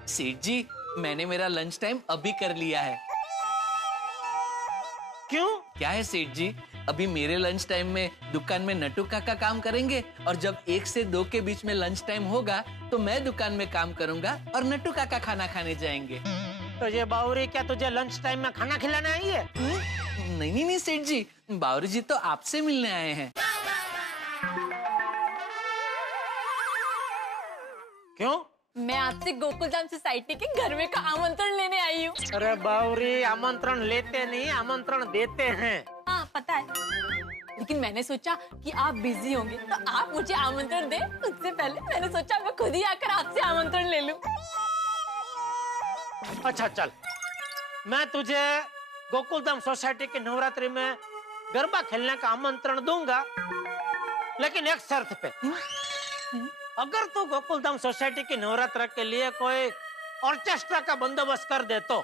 सेठ जी मैंने मेरा लंच टाइम अभी कर लिया है। क्यों? क्या है सेठ जी, अभी मेरे लंच टाइम में दुकान में नट्टू काका काम करेंगे और जब 1 से 2 के बीच में लंच टाइम होगा तो मैं दुकान में काम करूंगा और नट्टू काका खाना खाने जाएंगे। तो ये बावरी क्या तुझे लंच टाइम में खाना खिलाने आई है? नहीं सेठ जी, बावरी जी तो आपसे मिलने आए हैं। क्यों? मैं आपसे गोकुलधाम सोसाइटी के घर में का आमंत्रण लेने आई हूँ। अरे बावरी आमंत्रण लेते नहीं, आमंत्रण देते हैं। हाँ पता है, लेकिन मैंने सोचा कि आप बिजी होंगे तो आप मुझे आमंत्रण दें, उससे पहले मैंने सोचा मैं खुद ही आकर आपसे आमंत्रण ले लूं। अच्छा चल, मैं तुझे गोकुलधाम सोसाइटी की नवरात्रि में गरबा खेलने का आमंत्रण दूंगा, लेकिन एक शर्त पे। अगर तू गोकुलधाम सोसाइटी की नवरात्र के लिए कोई ऑर्केस्ट्रा का बंदोबस्त कर दे तो।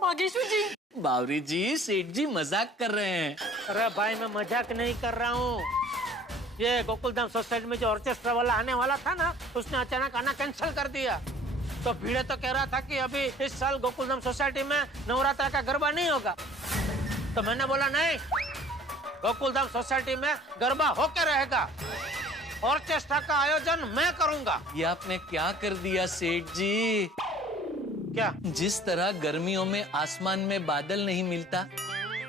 भागेश्वर जी। बावरी जी, सेठ जी मजाक कर रहे हैं। अरे भाई मैं मजाक नहीं कर रहा हूँ, ये गोकुलधाम सोसाइटी में जो ऑर्केस्ट्रा वाला आने वाला था ना, उसने अचानक आना कैंसिल कर दिया। तो भीड़े तो कह रहा था कि अभी इस साल गोकुलधाम सोसाइटी में नवरात्रा का गरबा नहीं होगा। तो मैंने बोला नहीं, गोकुलधाम सोसाइटी में गरबा होके रहेगा, ऑर्केस्ट्रा का आयोजन मैं करूंगा। ये आपने क्या कर दिया सेठ जी? क्या? जिस तरह गर्मियों में आसमान में बादल नहीं मिलता,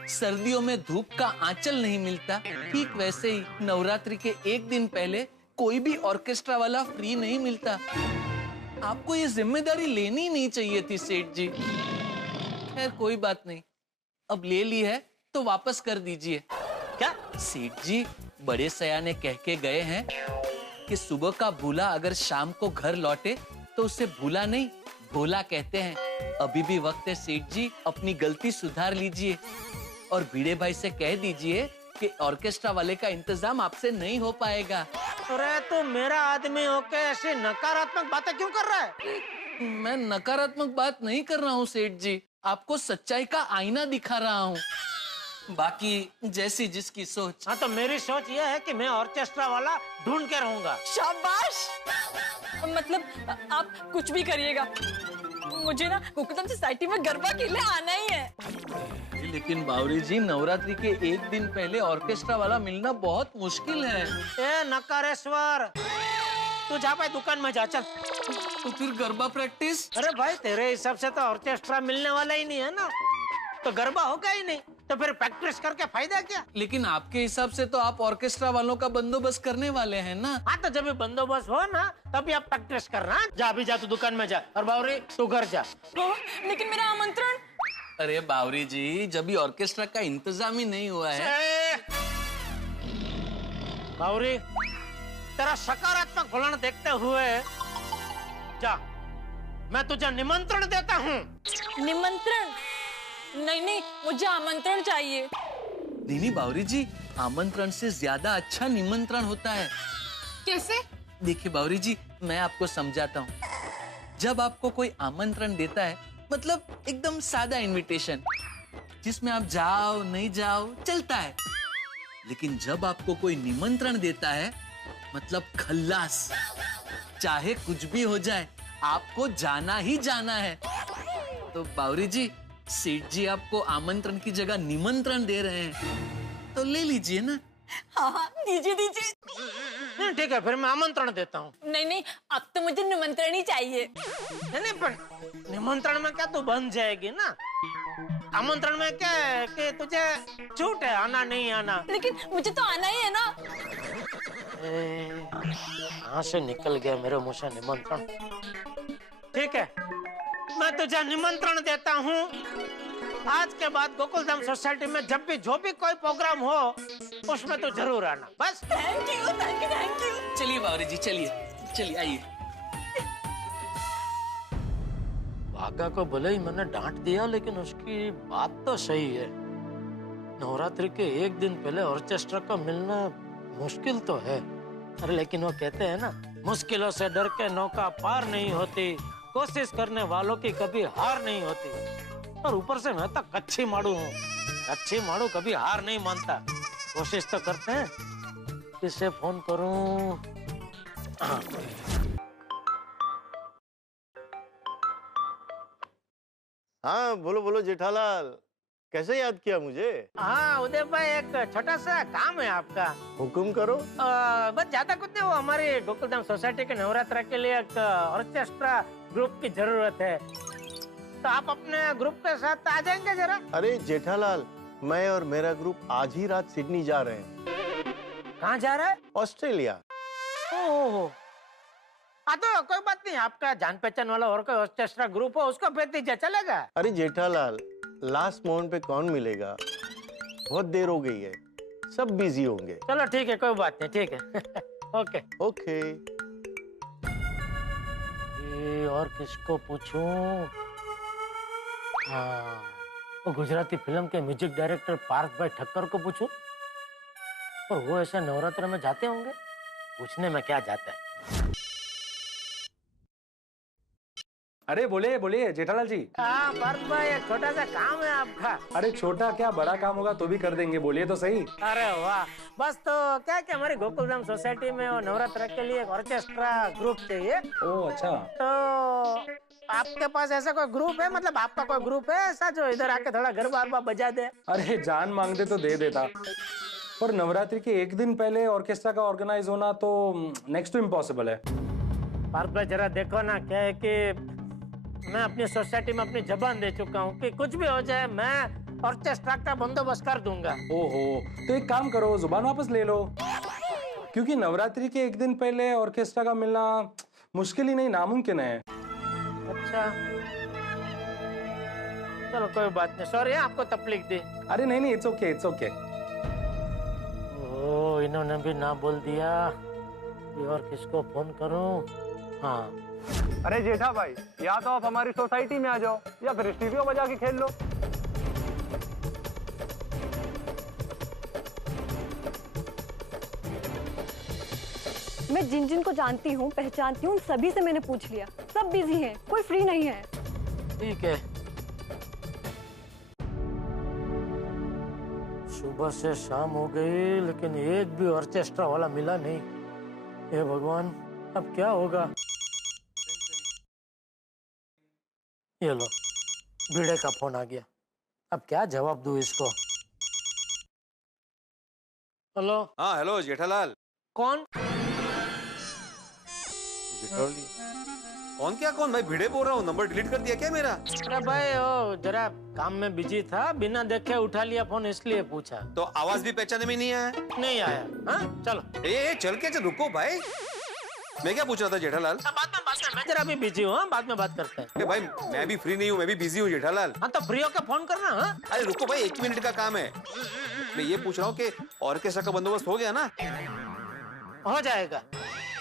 सर्दियों में धूप का आंचल नहीं मिलता, ठीक वैसे ही नवरात्रि के 1 दिन पहले कोई भी ऑर्केस्ट्रा वाला फ्री नहीं मिलता। आपको ये जिम्मेदारी लेनी नहीं चाहिए थी सेठ जी। खैर कोई बात नहीं, अब ले ली है तो वापस कर दीजिए। क्या? सेठ जी बड़े सयाने कह के गए हैं कि सुबह का भूला अगर शाम को घर लौटे तो उसे भूला नहीं भोला कहते हैं। अभी भी वक्त है सेठ जी, अपनी गलती सुधार लीजिए और भिड़े भाई से कह दीजिए कि ऑर्केस्ट्रा वाले का इंतजाम आपसे नहीं हो पाएगा। अरे तो मेरा आदमी होके ऐसी नकारात्मक बातें क्यों कर रहा है? मैं नकारात्मक बात नहीं कर रहा हूँ सेठ जी, आपको सच्चाई का आईना दिखा रहा हूँ। बाकी जैसी जिसकी सोच। हाँ तो मेरी सोच यह है कि मैं ऑर्केस्ट्रा वाला ढूंढ के रहूंगा। शाबाश। मतलब आप कुछ भी करिएगा, मुझे ना गोकुलधाम सोसाइटी में गरबा खेलने आना ही है। लेकिन बावरी जी, नवरात्रि के एक दिन पहले ऑर्केस्ट्रा वाला मिलना बहुत मुश्किल है। ए नकारेश्वर, तू जा भाई दुकान में जा, चल। तो फिर गरबा प्रैक्टिस? अरे भाई तेरे हिसाब से तो ऑर्केस्ट्रा मिलने वाला ही नहीं है ना, तो गरबा होगा ही नहीं, तो फिर प्रैक्टिस करके फायदा क्या? लेकिन आपके हिसाब से तो आप ऑर्केस्ट्रा वालों का बंदोबस्त करने वाले हैं ना? हाँ तो जब भी बंदोबस्त हो ना तभी आप प्रैक्टिस करना। जा भी जा, तू दुकान में जा, और बावरी तू घर जा। लेकिन मेरा आमंत्रण? अरे बावरी जी, जब भी ऑर्केस्ट्रा का इंतजाम ही नहीं हुआ है। बावरी, तेरा सकारात्मक वलन देखते हुए जा, मैं तुझे निमंत्रण देता हूँ। निमंत्रण? नहीं, मुझे आमंत्रण चाहिए। नहीं बावरी जी, आमंत्रण से ज्यादा अच्छा निमंत्रण होता है। कैसे? देखिए बावरी जी, मैं आपको समझाता हूँ। जब आपको कोई आमंत्रण देता है, मतलब एकदम सादा इनविटेशन, जिसमें आप जाओ नहीं जाओ चलता है। लेकिन जब आपको कोई निमंत्रण देता है, मतलब खल्लास, चाहे कुछ भी हो जाए, आपको जाना ही जाना है। तो बावरी जी, सेठ जी आपको आमंत्रण की जगह निमंत्रण दे रहे हैं, तो ले लीजिए ना। हाँ, दीजिए। ठीक है, फिर मैं आमंत्रण देता हूँ। नहीं, अब तो मुझे निमंत्रण ही चाहिए। नहीं, पर निमंत्रण में क्या तू बन जाएगी ना? आमंत्रण में क्या है कि तुझे छूट है, आना नहीं आना। लेकिन मुझे तो आना ही है ना। कहाँ से निकल गया मेरे मुंह से निमंत्रण। ठीक है, मैं तुझे निमंत्रण देता हूँ। आज के बाद गोकुलधाम सोसाइटी में जब भी जो भी कोई प्रोग्राम हो, उसमें तो जरूर आना। बस। Thank you. चलिए बावरी जी, चलिए आइए। भागा को भले ही मैंने डांट दिया, लेकिन उसकी बात तो सही है। नवरात्रि के एक दिन पहले ऑर्केस्ट्रा का मिलना मुश्किल तो है, अरे लेकिन वो कहते हैं ना, मुश्किलों से डर के नौका पार नहीं होती, कोशिश करने वालों की कभी हार नहीं होती। और ऊपर से मैं तो कच्ची माड़ू हूँ। कच्ची माड़ू कभी हार नहीं मानता। कोशिश तो करते हैं। किससे फोन करूं? हाँ बोलो जेठालाल, कैसे याद किया मुझे? हाँ उदय भाई, एक छोटा सा काम है आपका। हुक्म करो। बस ज्यादा कुछ नहीं, वो हमारी गोकुलधाम सोसाइटी के नवरात्र के लिए एक ऑर्केस्ट्रा ग्रुप की जरूरत है, तो आप अपने ग्रुप के साथ आ जाएंगे जरा? अरे जेठालाल, मैं और मेरा ग्रुप आज ही रात सिडनी जा रहे हैं। कहाँ जा रहा है? ऑस्ट्रेलिया। ओह, तो कोई बात नहीं, आपका जान पहचान वाला और कोई ऑर्केस्ट्रा ग्रुप हो, उसको भेज दीजिए, चलेगा? अरे जेठालाल, लास्ट मोमेंट पे कौन मिलेगा? बहुत देर हो गई है, सब बिजी होंगे। चलो ठीक है, कोई बात नहीं, ठीक है। ओके। और किसको पूछूं? हाँ, वो गुजराती फिल्म के म्यूजिक डायरेक्टर पार्थ भाई ठक्कर को पूछूं? और वो ऐसे नवरात्र में जाते होंगे, पूछने में क्या जाता है। अरे बोलिए जेठालाल जी। हाँ पार्थ भाई, एक छोटा सा काम है आपका। अरे छोटा क्या बड़ा काम होगा तो भी कर देंगे, बोलिए तो सही। अरे वाह, बस तो क्या कि हमारी गोकुलधाम सोसाइटी में वो नवरात्र के लिए एक ऑर्केस्ट्रा ग्रुप चाहिए। ओह अच्छा। तो आपके पास ऐसा कोई ग्रुप है, मतलब आपका कोई ग्रुप है ऐसा जो इधर आके थोड़ा गरबा बजा दे? अरे जान मांगते तो दे देता, पर नवरात्रि के एक दिन पहले ऑर्केस्ट्रा का ऑर्गेनाइज होना तो नेक्स्ट टू इम्पॉसिबल है। पार्थ भाई जरा देखो ना, क्या है कि मैं अपनी सोसाइटी में अपनी जबान दे चुका हूँ कि कुछ भी हो जाए मैं ऑर्केस्ट्रा का बंदोबस्त कर दूंगा। ओहो, तो एक काम करो, जुबान वापस ले लो, क्योंकि नवरात्रि के एक दिन पहले ऑर्केस्ट्रा का मिलना मुश्किल ही नहीं नामुमकिन है। अच्छा चलो कोई बात नहीं, सॉरी आपको तकलीफ दी। अरे नहीं, इट्स ओके। ओह, इन्होंने भी ना बोल दिया, और किसको फोन करूं? हाँ, अरे जेठा भाई, या तो आप हमारी सोसाइटी में आ जाओ या फिर स्टीरियो बजा के खेल लो। मैं जिन जिन को जानती हूँ पहचानती हूँ सभी से मैंने पूछ लिया, सब बिजी हैं, कोई फ्री नहीं है। ठीक है। सुबह से शाम हो गई लेकिन एक भी ऑर्केस्ट्रा वाला मिला नहीं। हे भगवान, अब क्या होगा? ये लो, भिड़े का फोन आ गया। अब क्या जवाब दूं इसको? हेलो। हाँ हेलो जेठालाल। कौन? कौन क्या कौन भाई, भिड़े बोल रहा हूँ। नंबर डिलीट कर दिया क्या मेरा? अरे भाई ओ जरा काम में बिजी था, बिना देखे उठा लिया फोन, इसलिए पूछा। तो आवाज भी पहचाने में नहीं आया? नहीं आया। हाँ चलो। ए चल के चल, रुको भाई, मैं क्या पूछ रहा था जेठालाल? बाद में मैं जरा भी बिजी हूँ, बाद में बात करते हैं। भाई मैं भी फ्री नहीं हूँ, मैं भी बिजी हूँ जेठालाल। हाँ तो फ्री होकर फोन करना। हाँ अरे रुको भाई, 1 मिनट का काम है। मैं ये पूछ रहा हूँ कि ऑर्केस्ट्रा का बंदोबस्त हो गया ना? हो जाएगा।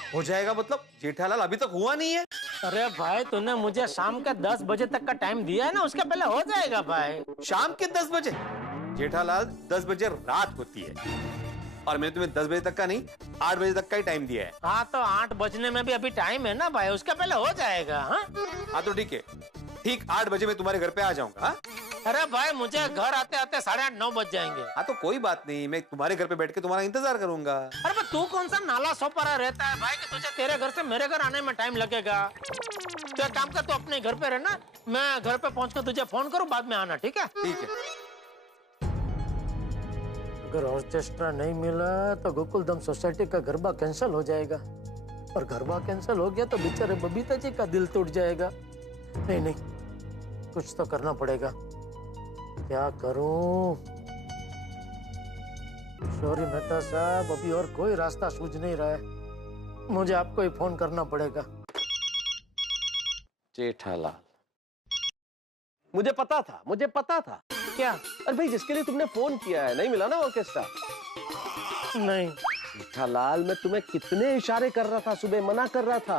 हो जाएगा मतलब जेठालाल अभी तक हुआ नहीं है? अरे भाई तूने मुझे शाम के 10 बजे तक का टाइम दिया है ना, उसके पहले हो जाएगा भाई। शाम के 10 बजे? जेठालाल 10 बजे रात होती है और मैंने तुम्हें 10 बजे तक का नहीं 8 बजे तक का ही टाइम दिया है। हाँ तो 8 बजने में भी अभी टाइम है ना भाई, उसके पहले हो जाएगा। हाँ तो ठीक है, ठीक 8 बजे मैं तुम्हारे घर पे आ जाऊंगा। अरे भाई मुझे घर आते आते 8:30-9 बज जाएंगे। हाँ तो कोई बात नहीं, मैं तुम्हारे घर पे बैठ के तुम्हारा इंतजार करूंगा। अरे तू कौन सा नाला सोपारा रहता है भाई कि तुझे तेरे घर से मेरे घर आने में टाइम लगेगा? तो एक काम कर, तू अपने घर पे रहना, मैं घर पे पहुंच कर तुझे फोन करूँ, बाद में आना। ठीक है? ठीक है। अगर ऑर्केस्ट्रा नहीं मिला तो गोकुलधाम सोसाइटी का गरबा कैंसिल हो जाएगा, और गरबा कैंसिल हो गया तो बेचारे बबीता जी का दिल टूट जाएगा। नहीं नहीं, कुछ तो करना पड़ेगा। क्या करूं? सॉरी मेहता साहब, अभी और कोई रास्ता सूझ नहीं रहा है, मुझे आपको ही फोन करना पड़ेगा। जेठालाल, मुझे पता था। क्या? अरे भाई जिसके लिए तुमने फोन किया है नहीं मिला ना ऑर्केस्ट्रा? नहीं। जेठालाल मैं तुम्हें कितने इशारे कर रहा था, सुबह मना कर रहा था।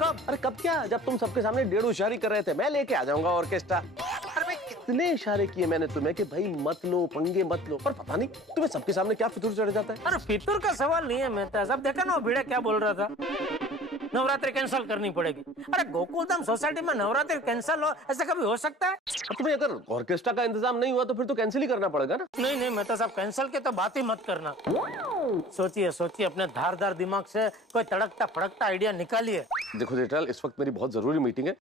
कब? अरे कब क्या, जब तुम सबके सामने 1.5 इशारे कर रहे थे, मैं लेके आ जाऊंगा ऑर्केस्ट्रा। अरे भाई कितने इशारे किए मैंने तुम्हें कि भाई मत लो, पंगे मत लो, पर पता नहीं तुम्हें सबके सामने क्या फितूर चढ़ जाता है। अरे फितूर का सवाल नहीं है मेहता साहब, देखा ना भिड़े क्या बोल रहा था, नवरात्रि कैंसिल करनी पड़ेगी। अरे गोकुलधाम सोसाइटी में नवरात्रि कैंसिल हो, ऐसा कभी हो सकता है? तुम्हें अगर ऑर्केस्ट्रा का इंतजाम नहीं हुआ तो फिर तो कैंसिल ही करना पड़ेगा ना। नहीं नहीं मेहता साहब, कैंसिल के तो बात ही मत करना। सोचिए अपने धारदार दिमाग से कोई तड़कता फड़कता आइडिया निकालिए। देखो जेठालाल, इस वक्त मेरी बहुत जरूरी मीटिंग है,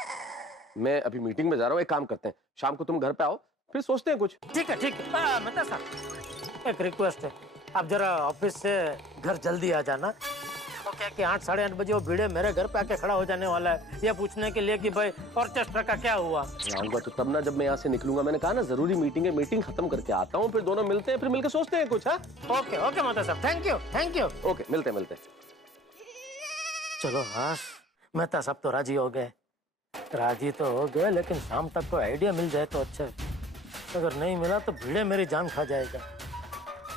मैं अभी मीटिंग में जा रहा हूँ। एक काम करते हैं, शाम को तुम घर पे आओ, फिर सोचते हैं कुछ। ठीक है मेहता साहब, एक रिक्वेस्ट है, आप जरा ऑफिस से घर जल्दी आ जाना। तो क्या कि 8-8:30 बजे वो भिड़े मेरे घर पे आके खड़ा हो जाने वाला है, ये पूछने के लिए कि भाई ऑर्केस्ट्रा का क्या हुआ। आऊंगा तो तब ना जब मैं यहाँ से निकलूंगा। मैंने कहा ना जरूरी मीटिंग है, मीटिंग खत्म करके आता हूँ, फिर दोनों मिलते हैं, फिर मिलकर सोचते हैं कुछ। ओके मेहता साहब, थैंक यू। ओके मिलते। चलो हाँ, मेहता साहब तो राजी हो गए, लेकिन शाम तक कोई आइडिया मिल जाए तो अच्छा है। अगर नहीं मिला तो भिड़े मेरी जान खा जाएगा।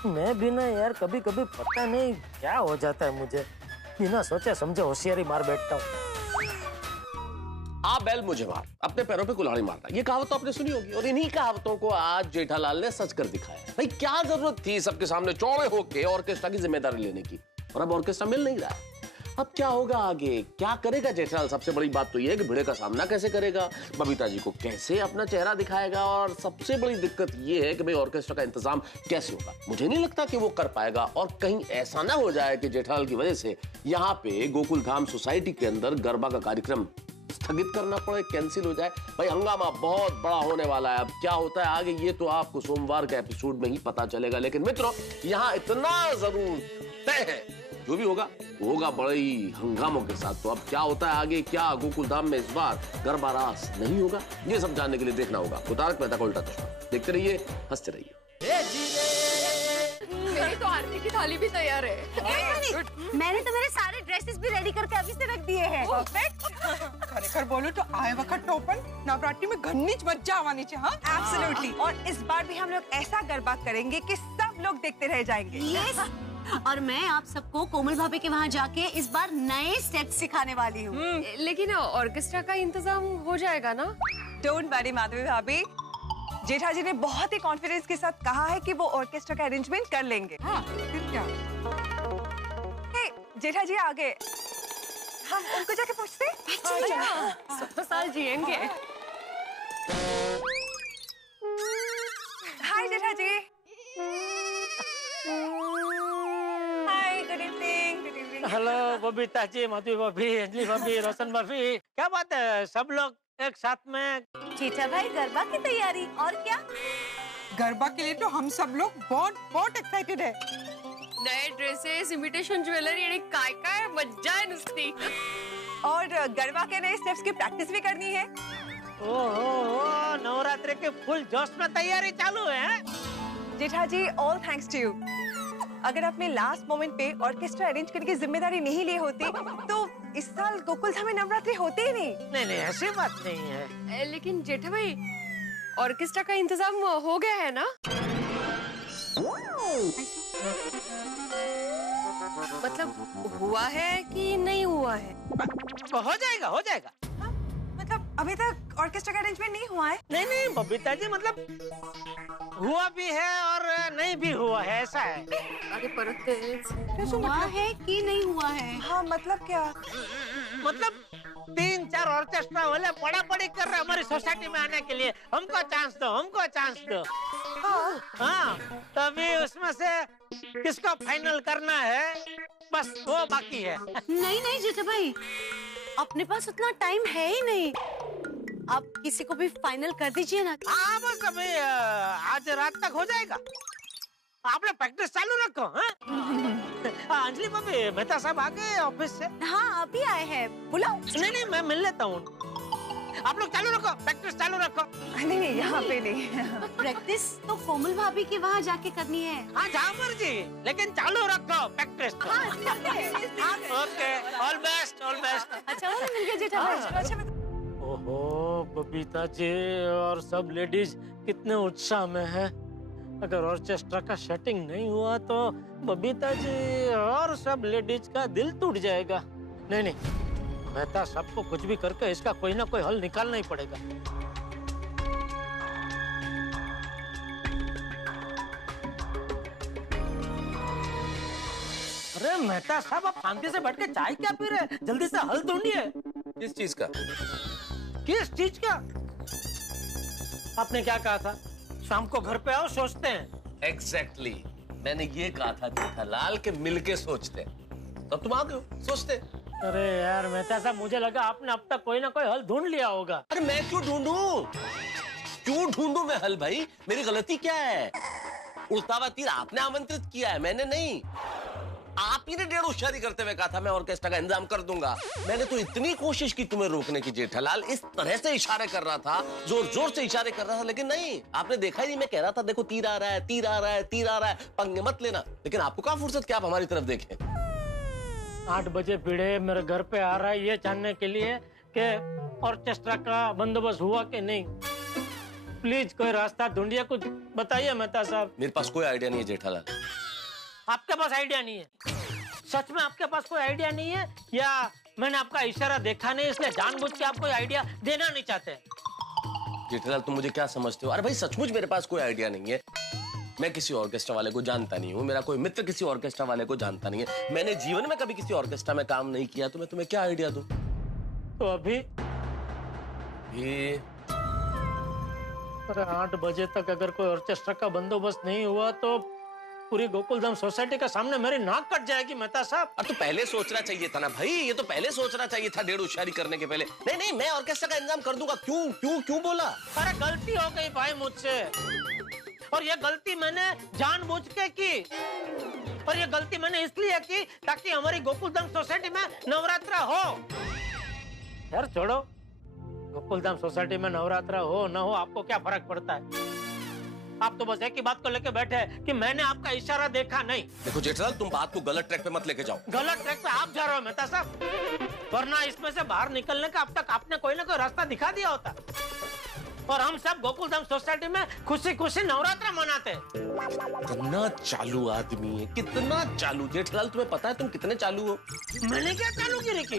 मैं भी ना यार कभी पता नहीं क्या हो जाता है, मुझे बिना सोचे समझे होशियारी मार बैठता हूँ। आप बैल मुझे मार, अपने पैरों पे कुल्हाड़ी मारता, ये कहावत तो आपने सुनी होगी, और इन्हीं कहावतों को आज जेठालाल ने सच कर दिखाया। भाई क्या जरूरत थी सबके सामने चौड़े होके ऑर्केस्ट्रा की जिम्मेदारी लेने की, और अब ऑर्केस्ट्रा मिल नहीं रहा है। अब क्या होगा आगे, क्या करेगा जेठालाल? सबसे बड़ी बात तो ये है कि भिड़े का सामना कैसे करेगा, बबीता जी को कैसे अपना चेहरा दिखाएगा, और सबसे बड़ी दिक्कत ये है कि भाई ऑर्केस्ट्रा का इंतजाम कैसे होगा। मुझे नहीं लगता कि वो कर पाएगा, और कहीं ऐसा ना हो जाए कि जेठालाल की वजह से यहाँ पे गोकुलधाम सोसाइटी के अंदर गरबा का कार्यक्रम स्थगित करना पड़े, कैंसिल हो जाए। भाई हंगामा बहुत बड़ा होने वाला है। अब क्या होता है आगे ये तो आपको सोमवार के एपिसोड में ही पता चलेगा, लेकिन मित्रों यहाँ इतना जरूर तय है, जो भी होगा वो होगा बड़े ही हंगामों के साथ। तो अब क्या होता है आगे, क्या गोकुलधाम में इस बार गरबा रास नहीं होगा, ये सब जानने के लिए देखना होगा तारक मेहता का उल्टा चश्मा। देखते रहिए, हंसते रहिए। मेरी तो आरती की थाली भी तैयार है। मैंने तो मेरे सारे ड्रेसेस भी रेडी करके अभी से रख दिए हैं। खरेखर बोलूं तो आए वक्त टोपन नवरात्रि में घन्नीच मज्जा आवानी चाहिए। हाँ एब्सोल्युटली। और इस बार भी हम लोग ऐसा गरबा करेंगे कि सब लोग देखते रह जाएंगे। यस। और मैं आप सबको कोमल भाभी के वहाँ जाके इस बार नए स्टेप्स सिखाने वाली हूँ। लेकिन ऑर्केस्ट्रा का इंतजाम हो जाएगा ना? डोंट वरी माधवी भाभी, जेठा जी ने बहुत ही कॉन्फिडेंस के साथ कहा है कि वो ऑर्केस्ट्रा का अरेंजमेंट कर लेंगे। हाँ, फिर क्या? जेठा जी आ गए। हम उनको जाके पूछते। अच्छा 100 साल जिएंगे। Hi Jetha ji. Hi, good evening, good evening. Hello Babita ji, Madhu भाभी, अंजलि भाभी, रोशन भाभी, क्या बात है, सब लोग एक साथ में। जीठा भाई गरबा की तैयारी, और क्या? गरबा के लिए तो हम सब लोग बहुत बहुत एक्साइटेड है। नए ड्रेसेस, इमिटेशन ज्वेलरी आणि काय मज्जा आहे नुसती। और गरबा के नए स्टेप्स की प्रैक्टिस भी करनी है। ओहो, नवरात्रि के फुल जोश में तैयारी चालू है। जेठा जी, ऑल थैंक्स टू यू। अगर आपने लास्ट मोमेंट पे ऑर्केस्ट्रा अरेंज करने की जिम्मेदारी नहीं ली होती तो इस साल गोकुल धाम में नवरात्रि होते ही नहीं। नहीं नहीं, ऐसी बात नहीं है। लेकिन जेठा भाई, ऑर्केस्ट्रा का इंतजाम हो गया है ना? मतलब हुआ है कि नहीं हुआ है? हो जाएगा, हो जाएगा। मतलब अभी तक ऑर्केस्ट्रा का अरेंजमेंट नहीं हुआ है? नहीं नहीं बबीता जी, मतलब हुआ भी है और नहीं भी हुआ है, ऐसा है। अरे परत हुआ है कि नहीं हुआ है? हाँ, मतलब क्या? मतलब 3-4 ऑर्केस्ट्रा वाले पड़ा-पड़ी कर रहे हमारी सोसाइटी में आने के लिए। हमको चांस दो, हमको चांस दो। हाँ, तभी उसमें से किसको फाइनल करना है, बस वो बाकी है। नहीं नहीं जेठा भाई, अपने पास उतना टाइम है ही नहीं। आप किसी को भी फाइनल कर दीजिए ना। हाँ, बस अभी आज रात तक हो जाएगा। आप लोग प्रैक्टिस चालू रखो। हाँ, अंजलि भाभी, मेहता साहब आ गए ऑफिस से? हाँ, अभी आए हैं, बुलाओ। नहीं नहीं, मैं मिल लेता हूँ। आप लोग चालू रखो, प्रैक्टिस चालू रखो। नहीं नहीं, यहाँ पे नहीं। प्रैक्टिस तो कोमल भाभी के वहाँ जाके करनी है। हाँ, जहाँ मर्जी, लेकिन चालू रखो practice. Okay, all best, all best. अच्छा वाला मिल गया जेठा भाई। ओहो, बबीता जी और सब लेडीज कितने उत्साह में हैं। अगर ऑर्केस्ट्रा का सेटिंग नहीं हुआ तो बबीता जी और सब लेडीज का दिल टूट जाएगा। नहीं नहीं, मेहता सबको कुछ भी करके इसका कोई ना कोई हल निकालना ही पड़ेगा। अरे मेहता साहब, आप शांति से बैठ के चाय क्या पी रहे हैं? जल्दी से हल ढूंढिए। किस चीज का? किस चीज का? आपने क्या कहा था? शाम को घर पे आओ, सोचते हैं। एग्जैक्टली, मैंने ये कहा था जेठालाल के मिलके सोचते हैं। तब तुम आ गए हो, सोचते। अरे यार मेहता साहब, मुझे लगा आपने अब तक कोई ना कोई हल ढूंढ लिया होगा। अरे मैं क्यों ढूंढूं? क्यों ढूंढूं मैं हल भाई? मेरी गलती क्या है? उड़ता हुआ तीर आपने आमंत्रित किया है, मैंने नहीं। आप ही ने डेढ़ होशियारी करते हुए कहा था मैं ऑर्केस्ट्रा का इंतजाम कर दूंगा। मैंने तो इतनी कोशिश की तुम्हें रोकने की जेठालाल, इस तरह से इशारे कर रहा था, जोर जोर से इशारे कर रहा था, लेकिन नहीं, आपने देखा ही नहीं। मैं कह रहा था देखो तीर आ रहा है, तीर आ रहा है, तीर आ रहा है, पंगे मत लेना। लेकिन आपको क्या फुर्सत कि आप हमारी तरफ देखें। 8 बजे भिड़े मेरे घर पे आ रहा है ये जानने के लिए कि ऑर्केस्ट्रा का बंदोबस्त हुआ कि नहीं। प्लीज कोई रास्ता ढूंढिए, कुछ बताइए मेहता साहब। मेरे पास कोई आइडिया नहीं है जेठालाल। आपके पास आइडिया नहीं है? सच में आपके पास कोई आइडिया नहीं है, या मैंने आपका इशारा देखा नहीं इसलिए जानबूझ के आपको आइडिया देना नहीं चाहते? जेठालाल, तुम मुझे क्या समझते हो? अरे भाई सचमुच मेरे पास कोई आइडिया नहीं है। मैं किसी ऑर्केस्ट्रा वाले को जानता नहीं हूँ, मेरा कोई मित्र किसी ऑर्केस्ट्रा वाले को जानता नहीं है, मैंने जीवन में कभी किसी ऑर्केस्ट्रा में काम नहीं किया, तो मैं तुम्हें क्या आइडिया दूं? तो अभी ये 8 बजे तक अगर कोई ऑर्केस्ट्रा का बंदोबस्त नहीं हुआ तो पूरी गोकुलधाम सोसाइटी के सामने मेरी नाक कट जाएगी मेहता साहब। अब तो पहले सोचना चाहिए था ना भाई, ये तो पहले सोचना चाहिए था, डेढ़ होशियारी करने के पहले। नहीं नहीं, मैं ऑर्केस्ट्रा का इंतजाम कर दूंगा। क्यों क्यों क्यों बोला? अरे गलती हो गई भाई मुझसे, और ये गलती मैंने जानबूझ के की, और ये गलती मैंने इसलिए की ताकि हमारी गोकुलधाम सोसाइटी में नवरात्रा हो। यार छोड़ो, गोकुलधाम सोसाइटी में नवरात्रा हो ना हो आपको क्या फर्क पड़ता है? आप तो बस एक ही बात को लेके बैठे हैं कि मैंने आपका इशारा देखा नहीं। देखो जेठालाल, तुम बात को गलत ट्रैक पे मत लेके जाओ। गलत ट्रैक पे आप जा रहे हो मेहता साहब, वरना इसमें से बाहर निकलने का अब तक आपने कोई ना कोई रास्ता दिखा दिया होता, और हम सब गोकुलधाम सोसाइटी में खुशी खुशी नवरात्रा मनाते। कितना चालू आदमी है, कितना चालू। जेठालाल, तुम्हें पता है तुम कितने चालू हो? मैंने क्या चालूगिरी की?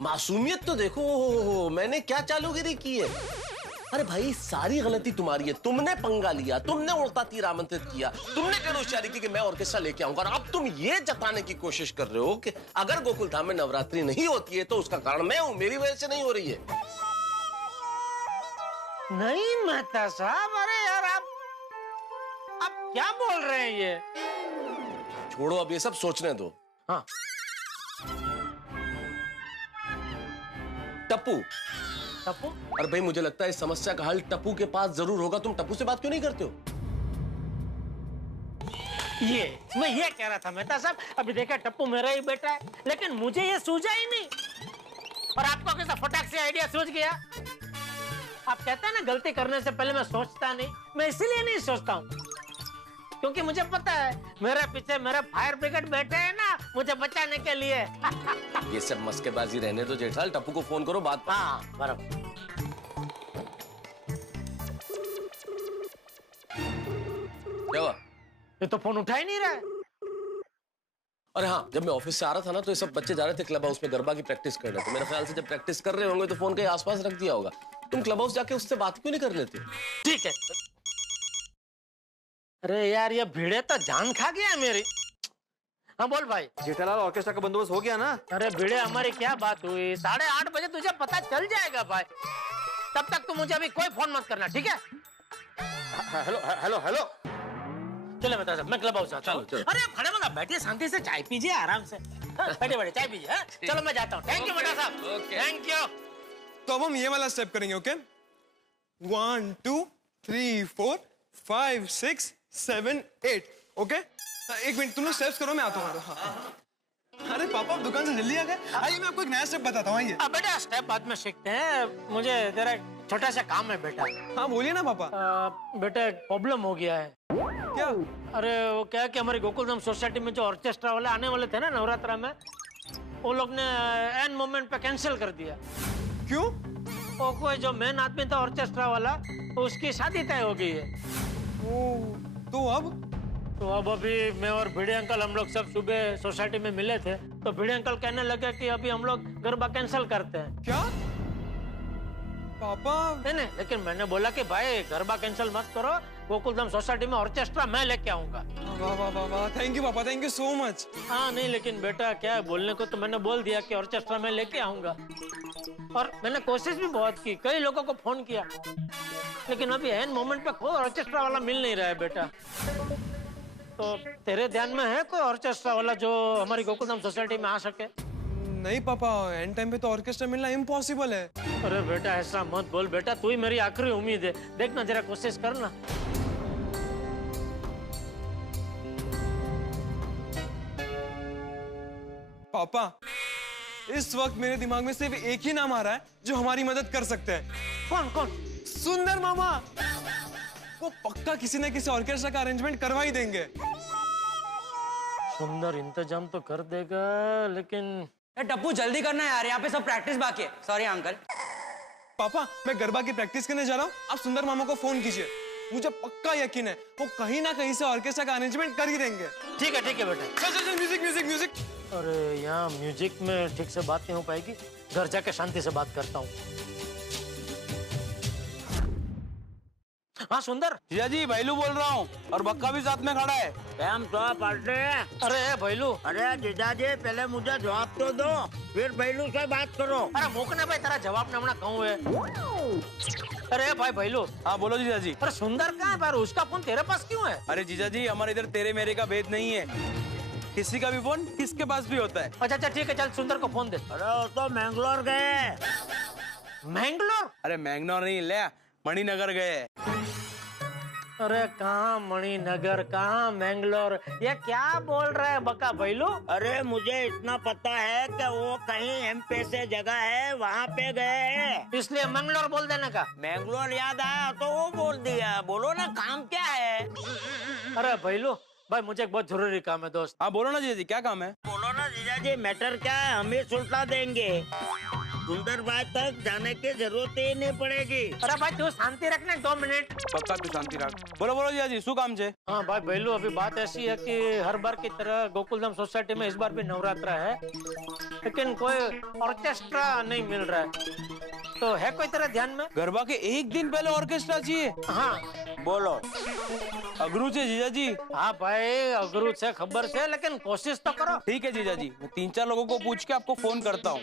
मासूमियत तो देखो, मैंने क्या चालूगिरी की है। अरे भाई सारी गलती तुम्हारी है, तुमने पंगा लिया, तुमने उड़ता तीर आमंत्रित किया, तुमने क्या होशियारी की कि मैं ऑर्केस्ट्रा लेके आऊंगा, और अब तुम ये जताने की कोशिश कर रहे हो कि अगर गोकुल धाम में नवरात्रि नहीं होती है तो उसका कारण मैं हूं, मेरी वजह से नहीं हो रही है। नहीं मेहता साहब, अरे यार आप क्या बोल रहे हैं ये? छोड़ो अब ये सब सोचने दो। हाँ। टप्पू। टप्पू? अरे भाई मुझे लगता है इस समस्या का हल टप्पू के पास जरूर होगा, तुम टप्पू से बात क्यों नहीं करते हो? मैं ये कह रहा था मेहता साहब, अभी देखा टप्पू मेरा ही बेटा है, लेकिन मुझे ये सूझा ही नहीं, और आपको कैसा फटाक से आइडिया सूझ गया? आप कहते हैं ना गलती करने से पहले मैं सोचता नहीं, मैं इसीलिए नहीं सोचता हूँ क्योंकि मुझे पता है मेरे पीछे मेरे फायर ब्रिगेड बैठे हैं ना मुझे बचाने के लिए। ये सब मस्केबाजी रहने दो जेठालाल, टप्पू को फोन करो बात। हाँ बराबर। क्या हुआ? ये तो फोन उठा ही नहीं रहा है। अरे हाँ, जब मैं ऑफिस से आ रहा था ना तो ये सब बच्चे जा रहे थे क्लब हाउस में गरबा की प्रैक्टिस करने, तो मेरे ख्याल से जब प्रैक्टिस कर रहे होंगे तो फोन के आसपास रख दिया होगा। तुम क्लब हाउस जाके उससे बात क्यों नहीं कर लेते? ठीक है। अरे यार ये भिड़े तो जान खा गया मेरी। हाँ बोल भाई। जेठालाल ऑर्केस्ट्रा का बंदोबस्त हो गया ना? अरे भिड़े हमारी क्या बात हुई, 8:30 बजे तुझे पता चल जाएगा भाई, तब तक तुम मुझे अभी कोई फोन मत करना, ठीक है? Hello hello hello. चलो बता साहब, मैं क्लब हाउस आता हूँ। अरे खड़े मत बैठिए, शांति से चाय पीजिए आराम से। बैठे बैठे चाय पीजिए। चलो मैं जाता हूँ। थैंक यू बेटा साहब, थैंक यू। तो अब हम ये वाला स्टेप करेंगे, ओके? 1 2 3 4 5 6 7 8, ओके? एक मिनट तुम लोग स्टेप्स करो, मैं आता हूँ। अरे पापा आप दुकान से जल्दी आ गए। आइए मैं आपको एक नया स्टेप बताता हूँ। आइए। बेटा स्टेप बाद में सीखते हैं, मुझे जरा छोटा सा काम है बेटा। हाँ बोलिए ना पापा। बेटा एक प्रॉब्लम हो गया है। क्या? अरे वो क्या है कि हमारी गोकुलधाम सोसाइटी में जो ऑर्केस्ट्रा वाले आने वाले थे ना नवरात्रा में, वो लोग ने एंड मोमेंट पे कैंसिल कर दिया। क्यों? वो कोई जो मेन आदमी था ऑर्केस्ट्रा वाला, उसकी शादी तय हो गई है। तो अब अभी मैं और भिड़े अंकल हम लोग सब सुबह सोसाइटी में मिले थे, तो भिड़े अंकल कहने लगे कि अभी हम लोग गरबा कैंसिल करते हैं। क्या पापा? नहीं, लेकिन मैंने बोला कि भाई गरबा कैंसिल मत करो, गोकुलधाम सोसाइटी में ऑर्केस्ट्रा मैं लेके आऊंगा। वाह वाह वाह वाह, थैंक यू पापा, थैंक यू सो मच। हाँ नहीं, लेकिन बेटा क्या है, बोलने को तो मैंने बोल दिया कि ऑर्केस्ट्रा मैं लेके आऊंगा, और मैंने कोशिश भी बहुत की, कई लोगों को फोन किया, लेकिन अभी एंड मोमेंट पे कोई ऑर्केस्ट्रा वाला मिल नहीं रहा है बेटा। तो तेरे ध्यान में है कोई ऑर्केस्ट्रा वाला जो हमारी गोकुलधाम सोसाइटी में आ सके? नहीं पापा, एंड टाइम पे तो ऑर्केस्ट्रा मिलना इम्पॉसिबल है। अरे बेटा ऐसा मत बोल बेटा, तू ही मेरी आखिरी उम्मीद है, देखना जरा कोशिश करना। पापा इस वक्त मेरे दिमाग में सिर्फ एक ही नाम आ रहा है जो हमारी मदद कर सकते हैं। कौन? सुंदर मामा। वो पक्का किसी न किसी ऑर्केस्ट्रा का अरेंजमेंट करवा ही देंगे। सुंदर इंतजाम तो कर देगा, लेकिन टप्पू जल्दी करना यार, यहाँ पे सब प्रैक्टिस बाकी है। Sorry uncle. पापा मैं गरबा की प्रैक्टिस करने जा रहा हूँ, आप सुंदर मामा को फोन कीजिए, मुझे पक्का यकीन है वो कहीं ना कहीं से ऑर्केस्ट्रा का अरेंजमेंट कर ही देंगे। ठीक है बेटा। चल म्यूजिक म्यूजिक म्यूजिक। अरे यहाँ म्यूजिक में ठीक से बात नहीं हो पाएगी, घर जाके शांति से बात करता हूँ। हाँ सुंदर। जीजा जी भैलू बोल रहा हूँ, और बक्का भी साथ में खड़ा है। हम तो पार्टनर हैं। अरे भैलू। अरे जीजा जी पहले मुझे जवाब तो दो, फिर भैलू से बात करो। अरे मोकने भाई तेरा जवाब नमना कहूँ है। अरे भाई भैलू। हाँ बोलो जीजा जी। अरे सुंदर कहाँ है भाई, उसका फोन तेरे पास क्यों है? अरे जीजा जी हमारे इधर तेरे मेरे का भेद नहीं है, किसी का भी फोन किसके पास भी होता है। अच्छा ठीक है, चल सुंदर को फोन दे। अरे वो तो मैंगलोर गए। मैंगलोर? अरे मैंगलोर नहीं, ले मणिनगर गए। अरे कहाँ मणिनगर, कहाँ मैंगलोर, ये क्या बोल रहे हैं बका भैलू? अरे मुझे इतना पता है कि वो कहीं एमपी से जगह है, वहाँ पे गए हैं, इसलिए मैंगलोर बोल देने का। मैंगलोर याद आया तो वो बोल दिया। बोलो ना काम क्या है? अरे भैलू भाई मुझे एक बहुत जरूरी काम है दोस्त। हाँ बोलो ना जीजा जी, क्या काम है? बोलो ना जीजा जी, मैटर क्या है, हम ही सुलझा देंगे, सुंदर भाई तक जाने की जरूरत ही नहीं पड़ेगी। अरे भाई तू शांति रखना 2 मिनट। पक्का तू शांति रख। बोलो जीजा जी, शू काम छे? हाँ भाई भैलू, अभी बात ऐसी है कि हर बार की तरह गोकुलधाम सोसाइटी में इस बार भी नवरात्रा है, लेकिन कोई ऑर्केस्ट्रा नहीं मिल रहा है। तो है कोई तेरे ध्यान में? गरबा के एक दिन पहले ऑर्केस्ट्रा चाहिए? हाँ बोलो। अगरू से जीजा जी। हाँ भाई अगरू से खबर से, लेकिन कोशिश तो करो। ठीक है जीजा जी, मैं 3-4 लोगों को पूछ के आपको फोन करता हूँ।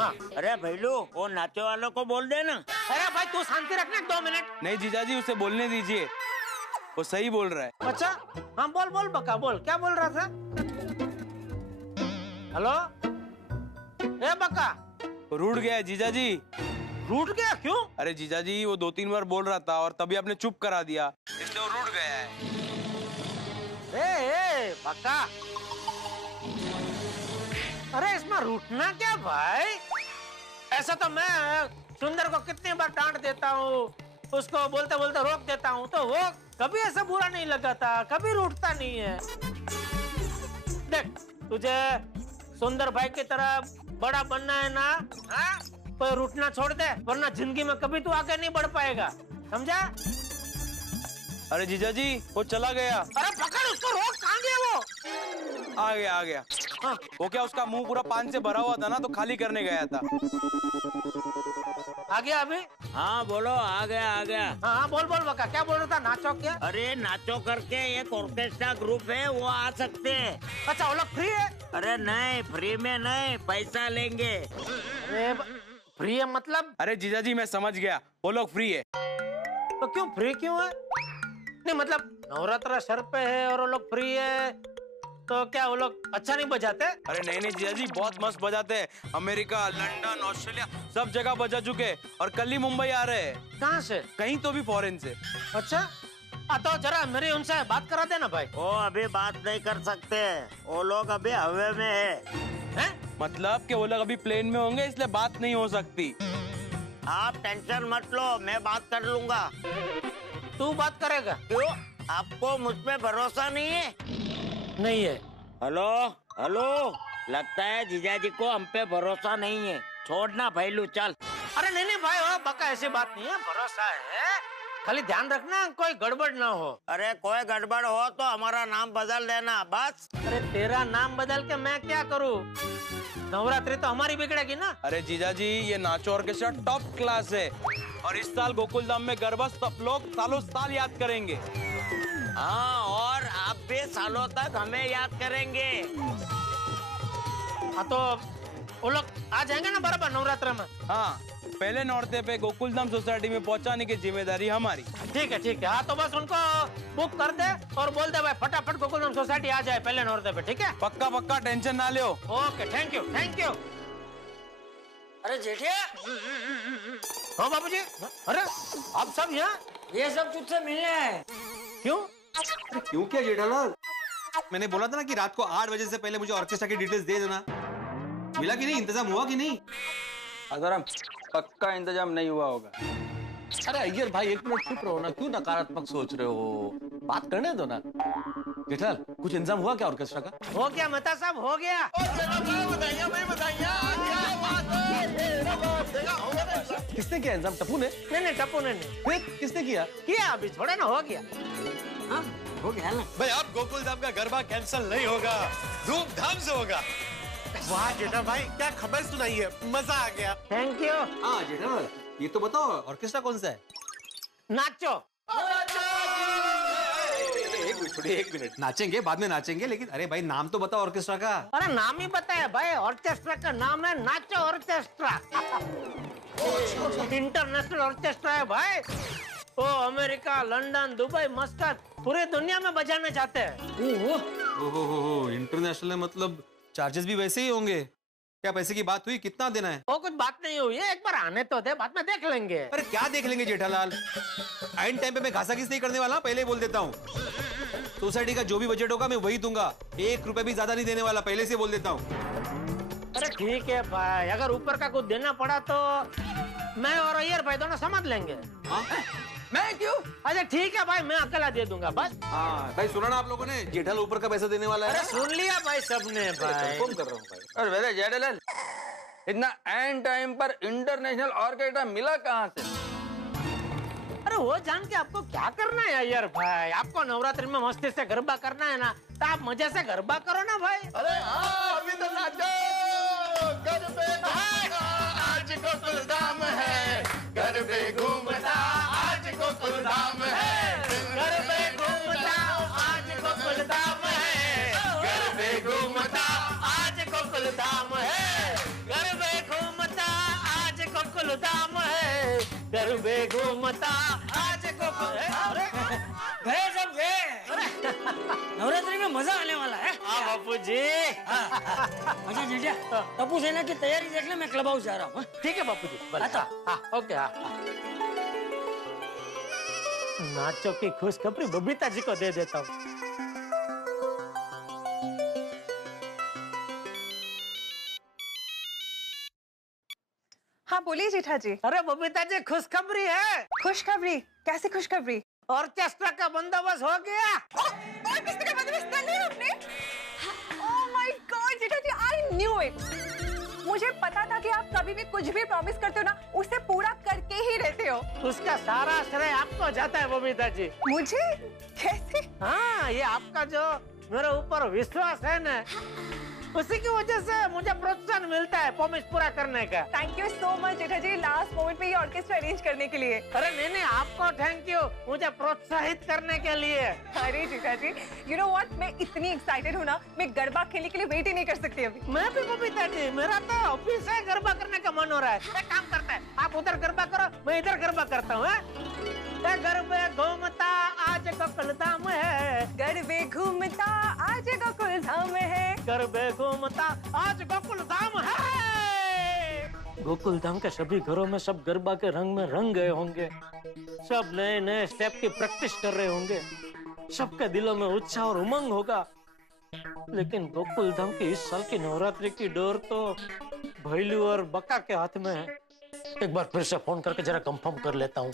हाँ। अरे भैलू वो नाचे वालों को बोल देना। अरे भाई तू शांति रखना 2 मिनट। नहीं जीजा जी, उसे बोलने दीजिए, वो सही बोल रहा है। अच्छा हाँ बोल बोल बका बोल, क्या बोल रहा था? हेलो ए बका। रूठ गया जीजा जी। रूठ गया क्यों? अरे जीजा जी वो 2-3 बार बोल रहा था और तभी आपने चुप करा दिया, इसलिए वो रूठ गया है। ए बका, अरे इसमें रूठना क्या भाई? ऐसा तो मैं सुंदर को कितनी बार डांट देता हूँ, उसको बोलते बोलते रोक देता हूँ, तो वो कभी ऐसा बुरा नहीं लगाता, कभी रूठता नहीं है। देख तुझे सुंदर भाई की तरह बड़ा बनना है ना, हाँ? तो रूठना छोड़ दे, वरना जिंदगी में कभी तू आगे नहीं बढ़ पाएगा, समझा? अरे जीजा जी वो चला गया। अरे पकड़ उसको, रोक, कहाँ गया वो? आ गया। हाँ। वो क्या उसका मुंह पूरा पान से भरा हुआ था ना, तो खाली करने गया था। आ गया अभी? हाँ बोलो, आ गया। हाँ बोल बका, क्या बोल रहा था? नाचो क्या? अरे नाचो करके एक ऑर्केस्ट्रा ग्रुप है, वो आ सकते हैं। अच्छा वो लोग फ्री है? अरे नहीं, फ्री में नहीं, पैसा लेंगे। अरे फ्री है मतलब? अरे जीजा जी मैं समझ गया, वो लोग फ्री है। तो क्यों फ्री क्यों है? नहीं मतलब नवरात्रा सर पे है और वो लोग फ्री है, तो क्या वो लोग अच्छा नहीं बजाते? अरे नहीं जीजा जी, बहुत मस्त बजाते हैं। अमेरिका, लंदन, ऑस्ट्रेलिया सब जगह बजा चुके, और कल ही मुंबई आ रहे हैं। कहाँ से? कहीं तो भी फॉरेन से। अच्छा तो जरा मेरी उनसे बात करा देना भाई। वो अभी बात नहीं कर सकते, वो लोग अभी हवा में है? मतलब कि वो लोग अभी प्लेन में होंगे, इसलिए बात नहीं हो सकती। आप टेंशन मत लो, मैं बात कर लूंगा। तू बात करेगा? क्यों, आपको मुझ पे भरोसा नहीं है? नहीं है। हेलो, लगता है जीजा जी को हम पे भरोसा नहीं है। छोड़ना भैलू, चल। अरे नहीं भाई, हो बका, ऐसी बात नहीं है, भरोसा है, खाली ध्यान रखना कोई गड़बड़ ना हो। अरे कोई गड़बड़ हो तो हमारा नाम बदल देना बस। अरे तेरा नाम बदल के मैं क्या करूँ? नवरात्रि तो हमारी बिगड़ेगी ना। अरे जीजा जी ये नाचो ऑर्केस्ट्रा टॉप क्लास है, और इस साल गोकुलधाम में गरबा सब लोग सालों साल याद करेंगे। हाँ, और आप भी सालों तक हमें याद करेंगे। हाँ तो वो लोग आ जाएंगे ना बराबर नवरात्र में? हाँ, पहले नौरते पे गोकुलधाम सोसाइटी में पहुंचाने की जिम्मेदारी हमारी। ठीक है। हाँ तो बस उनको बुक कर दे और बोल दे भाई फटाफट गोकुलधाम सोसाइटी आ जाए पहले नौरते पे, ठीक है? पक्का, टेंशन ना लो। Okay, thank you. अरे जेठिया। हाँ बाबूजी। अरे आप सब यहाँ? ये सब तुझसे मिलने हैं। क्यों क्या जेठालाल? मैंने बोला था ना कि रात को 8 बजे से पहले मुझे ऑर्केस्ट्रा की डिटेल्स दे देना। मिला कि नहीं? इंतजाम हुआ कि नहीं? अगर पक्का इंतजाम नहीं हुआ होगा। अरे अय्यर भाई 1 मिनट चुप रहो ना, क्यों नकारात्मक सोच रहे हो? बात करने दो ना। जेठालाल कुछ इंतजाम हुआ क्या ऑर्केस्ट्रा का? हो गया मता साहब, हो गया। किसने किया इंतजाम? टप्पू ने? नहीं टप्पू ने नहीं। फिर किसने किया? अभी थोड़ा ना हो गया। हाँ हो गया ना भाई। अब गोकुलधाम का गरबा कैंसिल नहीं होगा, धूमधाम से होगा। वाह जेठा भाई, क्या खबर सुनाई है, मजा आ गया। Thank you. हाँ जेठालाल ये तो बताओ ऑर्केस्ट्रा कौन सा है? नाचो। एक मिनट नाचेंगे, बाद में नाचेंगे, लेकिन अरे भाई नाम तो बताओ ऑर्केस्ट्रा का। अरे नाम ही पता है भाई, ऑर्केस्ट्रा का नाम है नाचो ऑर्केस्ट्रा। इंटरनेशनल ऑर्केस्ट्रा है भाई। वो अमेरिका, लंदन, दुबई, मस्कट पूरी दुनिया में बजाने जाते हैं। ओहो, इंटरनेशनल है, मतलब चार्जेस भी वैसे ही होंगे? क्या पैसे की बात हुई? कितना देना है? वो कुछ बात नहीं हुई है, एक बार आने तो दे, बाद में देख लेंगे। अरे क्या देख लेंगे जेठालाल? आइन टाइम पे मैं घासा घिस नहीं करने वाला, पहले बोल देता हूँ। सोसाइटी का जो भी बजट होगा मैं वही दूंगा, 1 रुपए भी ज्यादा नहीं देने वाला, पहले से बोल देता हूँ। अरे ठीक है भाई, अगर ऊपर का कुछ देना पड़ा तो मैं और अय्यर भाई दोनों समझ लेंगे। मैं क्यों? अच्छा ठीक है भाई, मैं अकेला दे दूंगा बस। हाँ भाई सुना ना आप लोगों ने, जेठालाल ऊपर का पैसा देने वाला है। अरे सुन लिया भाई सबने भाई। कौन कर रहा हूँ भाई। और वैसे जेठालाल इतना एंड टाइम पर इंटरनेशनल ऑर्केस्ट्रा मिला कहाँ से? अरे वो जान के आपको क्या करना है अय्यर भाई? आपको नवरात्रि में मस्ती से गरबा करना है ना, तो आप मजे से गरबा करो ना भाई। अरे हाँ, अभी तो नाचो, गरबे आज गोकुल धाम है, गरबे घूमता आज गोकुल धाम है, गरबे घूमता आज गोकुल धाम है, गरबे घूमता आज गोकुल धाम है, गरबे घूमता आज गोकुल धाम है, गरबे घूमता आज गोकुल। गए सब गए। नवरात्रि में मजा आने वाला है। हाँ बापू जी। अच्छा जीजा, टप्पू सेना की तैयारी देख ले, मैं क्लब हाउस जा रहा हूँ। ठीक है बापू जी। ओके। नाचो की खुशखबरी बबीता जी को दे देता हूँ। हाँ बोलिए जेठा जी। अरे बबीता जी खुशखबरी है। खुशखबरी? कैसी खुशखबरी? ऑर्केस्ट्रा का बंदोबस्त हो गया। ऑर्केस्ट्रा का बंदोबस्त कर लिया आपने? Oh my God Jetha ji, I knew it. मुझे पता था कि आप कभी भी कुछ भी प्रॉमिस करते हो ना, उसे पूरा करके ही रहते हो। उसका सारा श्रेय आपको जाता है बबीता जी। मुझे? कैसे? हाँ, ये आपका जो मेरे ऊपर विश्वास है ना, उसी की वजह से मुझे प्रोत्साहन मिलता है प्रॉमिस पूरा करने का। Thank you so much Jetha ji, last moment पे ये ऑर्केस्ट्रा अरेंज करने के लिए। अरे नहीं, आपको थैंक यू मुझे प्रोत्साहित करने के लिए। अरे जेठा जी, यू नो व्हाट, मैं इतनी एक्साइटेड हूँ ना, मैं गरबा खेलने के लिए वेट ही नहीं कर सकती अभी। मैं भी बबीता जी, मेरा तो ऑफिस है, गरबा करने का मन हो रहा है। एक काम करते हैं, आप उधर गरबा करो, मैं इधर गरबा करता हूँ। गरबे घूमता आज गोकुल धाम है, गरबे घूमता आज गोकुल धाम है, गरबे घूमता आज गोकुल धाम है। गोकुल धाम के सभी घरों में सब गरबा के रंग में रंग गए होंगे, सब नए नए स्टेप की प्रैक्टिस कर रहे होंगे, सबके दिलों में उत्साह और उमंग होगा। लेकिन गोकुल धाम की इस साल की नवरात्रि की डोर तो भैलू और बक्का के हाथ में है। एक बार फिर से फोन करके जरा कंफर्म कर लेता हूँ।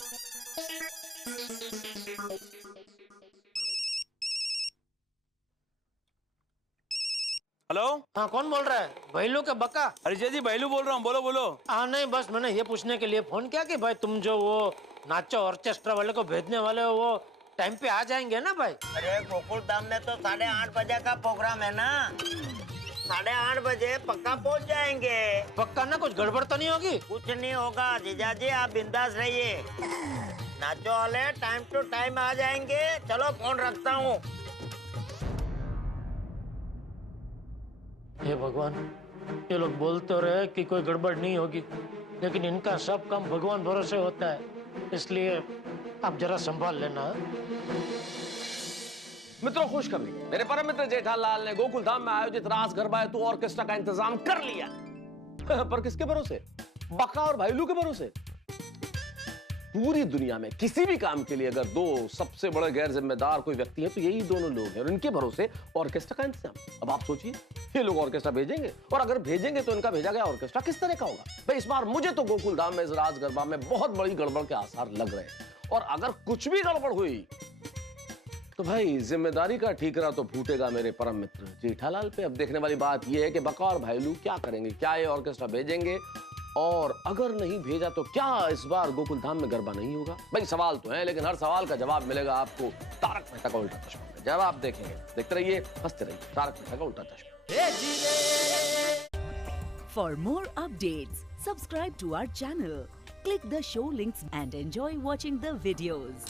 हेलो। हाँ, कौन बोल रहा है? भैलू के बक्का? अरे जी भैलू बोल रहा हूँ, बोलो बोलो। हाँ नहीं, बस मैंने ये पूछने के लिए फोन किया कि भाई तुम जो वो नाचो ऑर्केस्ट्रा वाले को भेजने वाले हो, वो टाइम पे आ जाएंगे ना भाई? अरे गोकुल धाम में तो 8:30 बजे का प्रोग्राम है ना, 8:30 बजे पक्का पहुंच जाएंगे। पक्का ना? कुछ गड़बड़ तो नहीं होगी? कुछ नहीं होगा जीजा जी, आप बिंदास रहिए। नाचो वाले टाइम टू टाइम आ जाएंगे। चलो फोन रखता हूँ। हे भगवान, ये लोग बोलते रहे कि कोई गड़बड़ नहीं होगी, लेकिन इनका सब काम भगवान भरोसे होता है, इसलिए आप जरा संभाल लेना। मित्रों, खुशखबरी, मेरे परम मित्र जेठालाल ने गोकुल धाम में आयोजित रास गरबा हेतु ऑर्केस्ट्रा का इंतजाम कर लिया। पर किसके भरोसे? बक्का और भैलू के भरोसे। पूरी दुनिया में किसी भी काम के लिए अगर दो सबसे बड़े गैर जिम्मेदार कोई व्यक्ति है तो यही दोनों लोग हैं, और इनके भरोसे ऑर्केस्ट्रा का इंतजाम। अब आप सोचिए, ये लोग ऑर्केस्ट्रा भेजेंगे, और अगर भेजेंगे तो इनका भेजा गया ऑर्केस्ट्रा किस तरह का होगा? भाई इस बार मुझे तो गोकुल धाम में इस रास गरबा में बहुत बड़ी गड़बड़ के आसार लग रहे हैं, और अगर कुछ भी गड़बड़ हुई तो भाई जिम्मेदारी का ठीकरा तो फूटेगा मेरे परम मित्र जेठालाल पे। अब देखने वाली बात यह है कि बक्का और भैलू क्या करेंगे, क्या ये ऑर्केस्ट्रा भेजेंगे, और अगर नहीं भेजा तो क्या इस बार गोकुल धाम में गरबा नहीं होगा? भाई सवाल तो है, लेकिन हर सवाल का जवाब मिलेगा आपको तारक मेहता का उल्टा चश्मा में। जवाब देखेंगे, देखते रहिए, हंसते रहिए। तारक मेहता का उल्टा चश्मा। For more updates, subscribe to our channel, click the show links and enjoy watching the videos.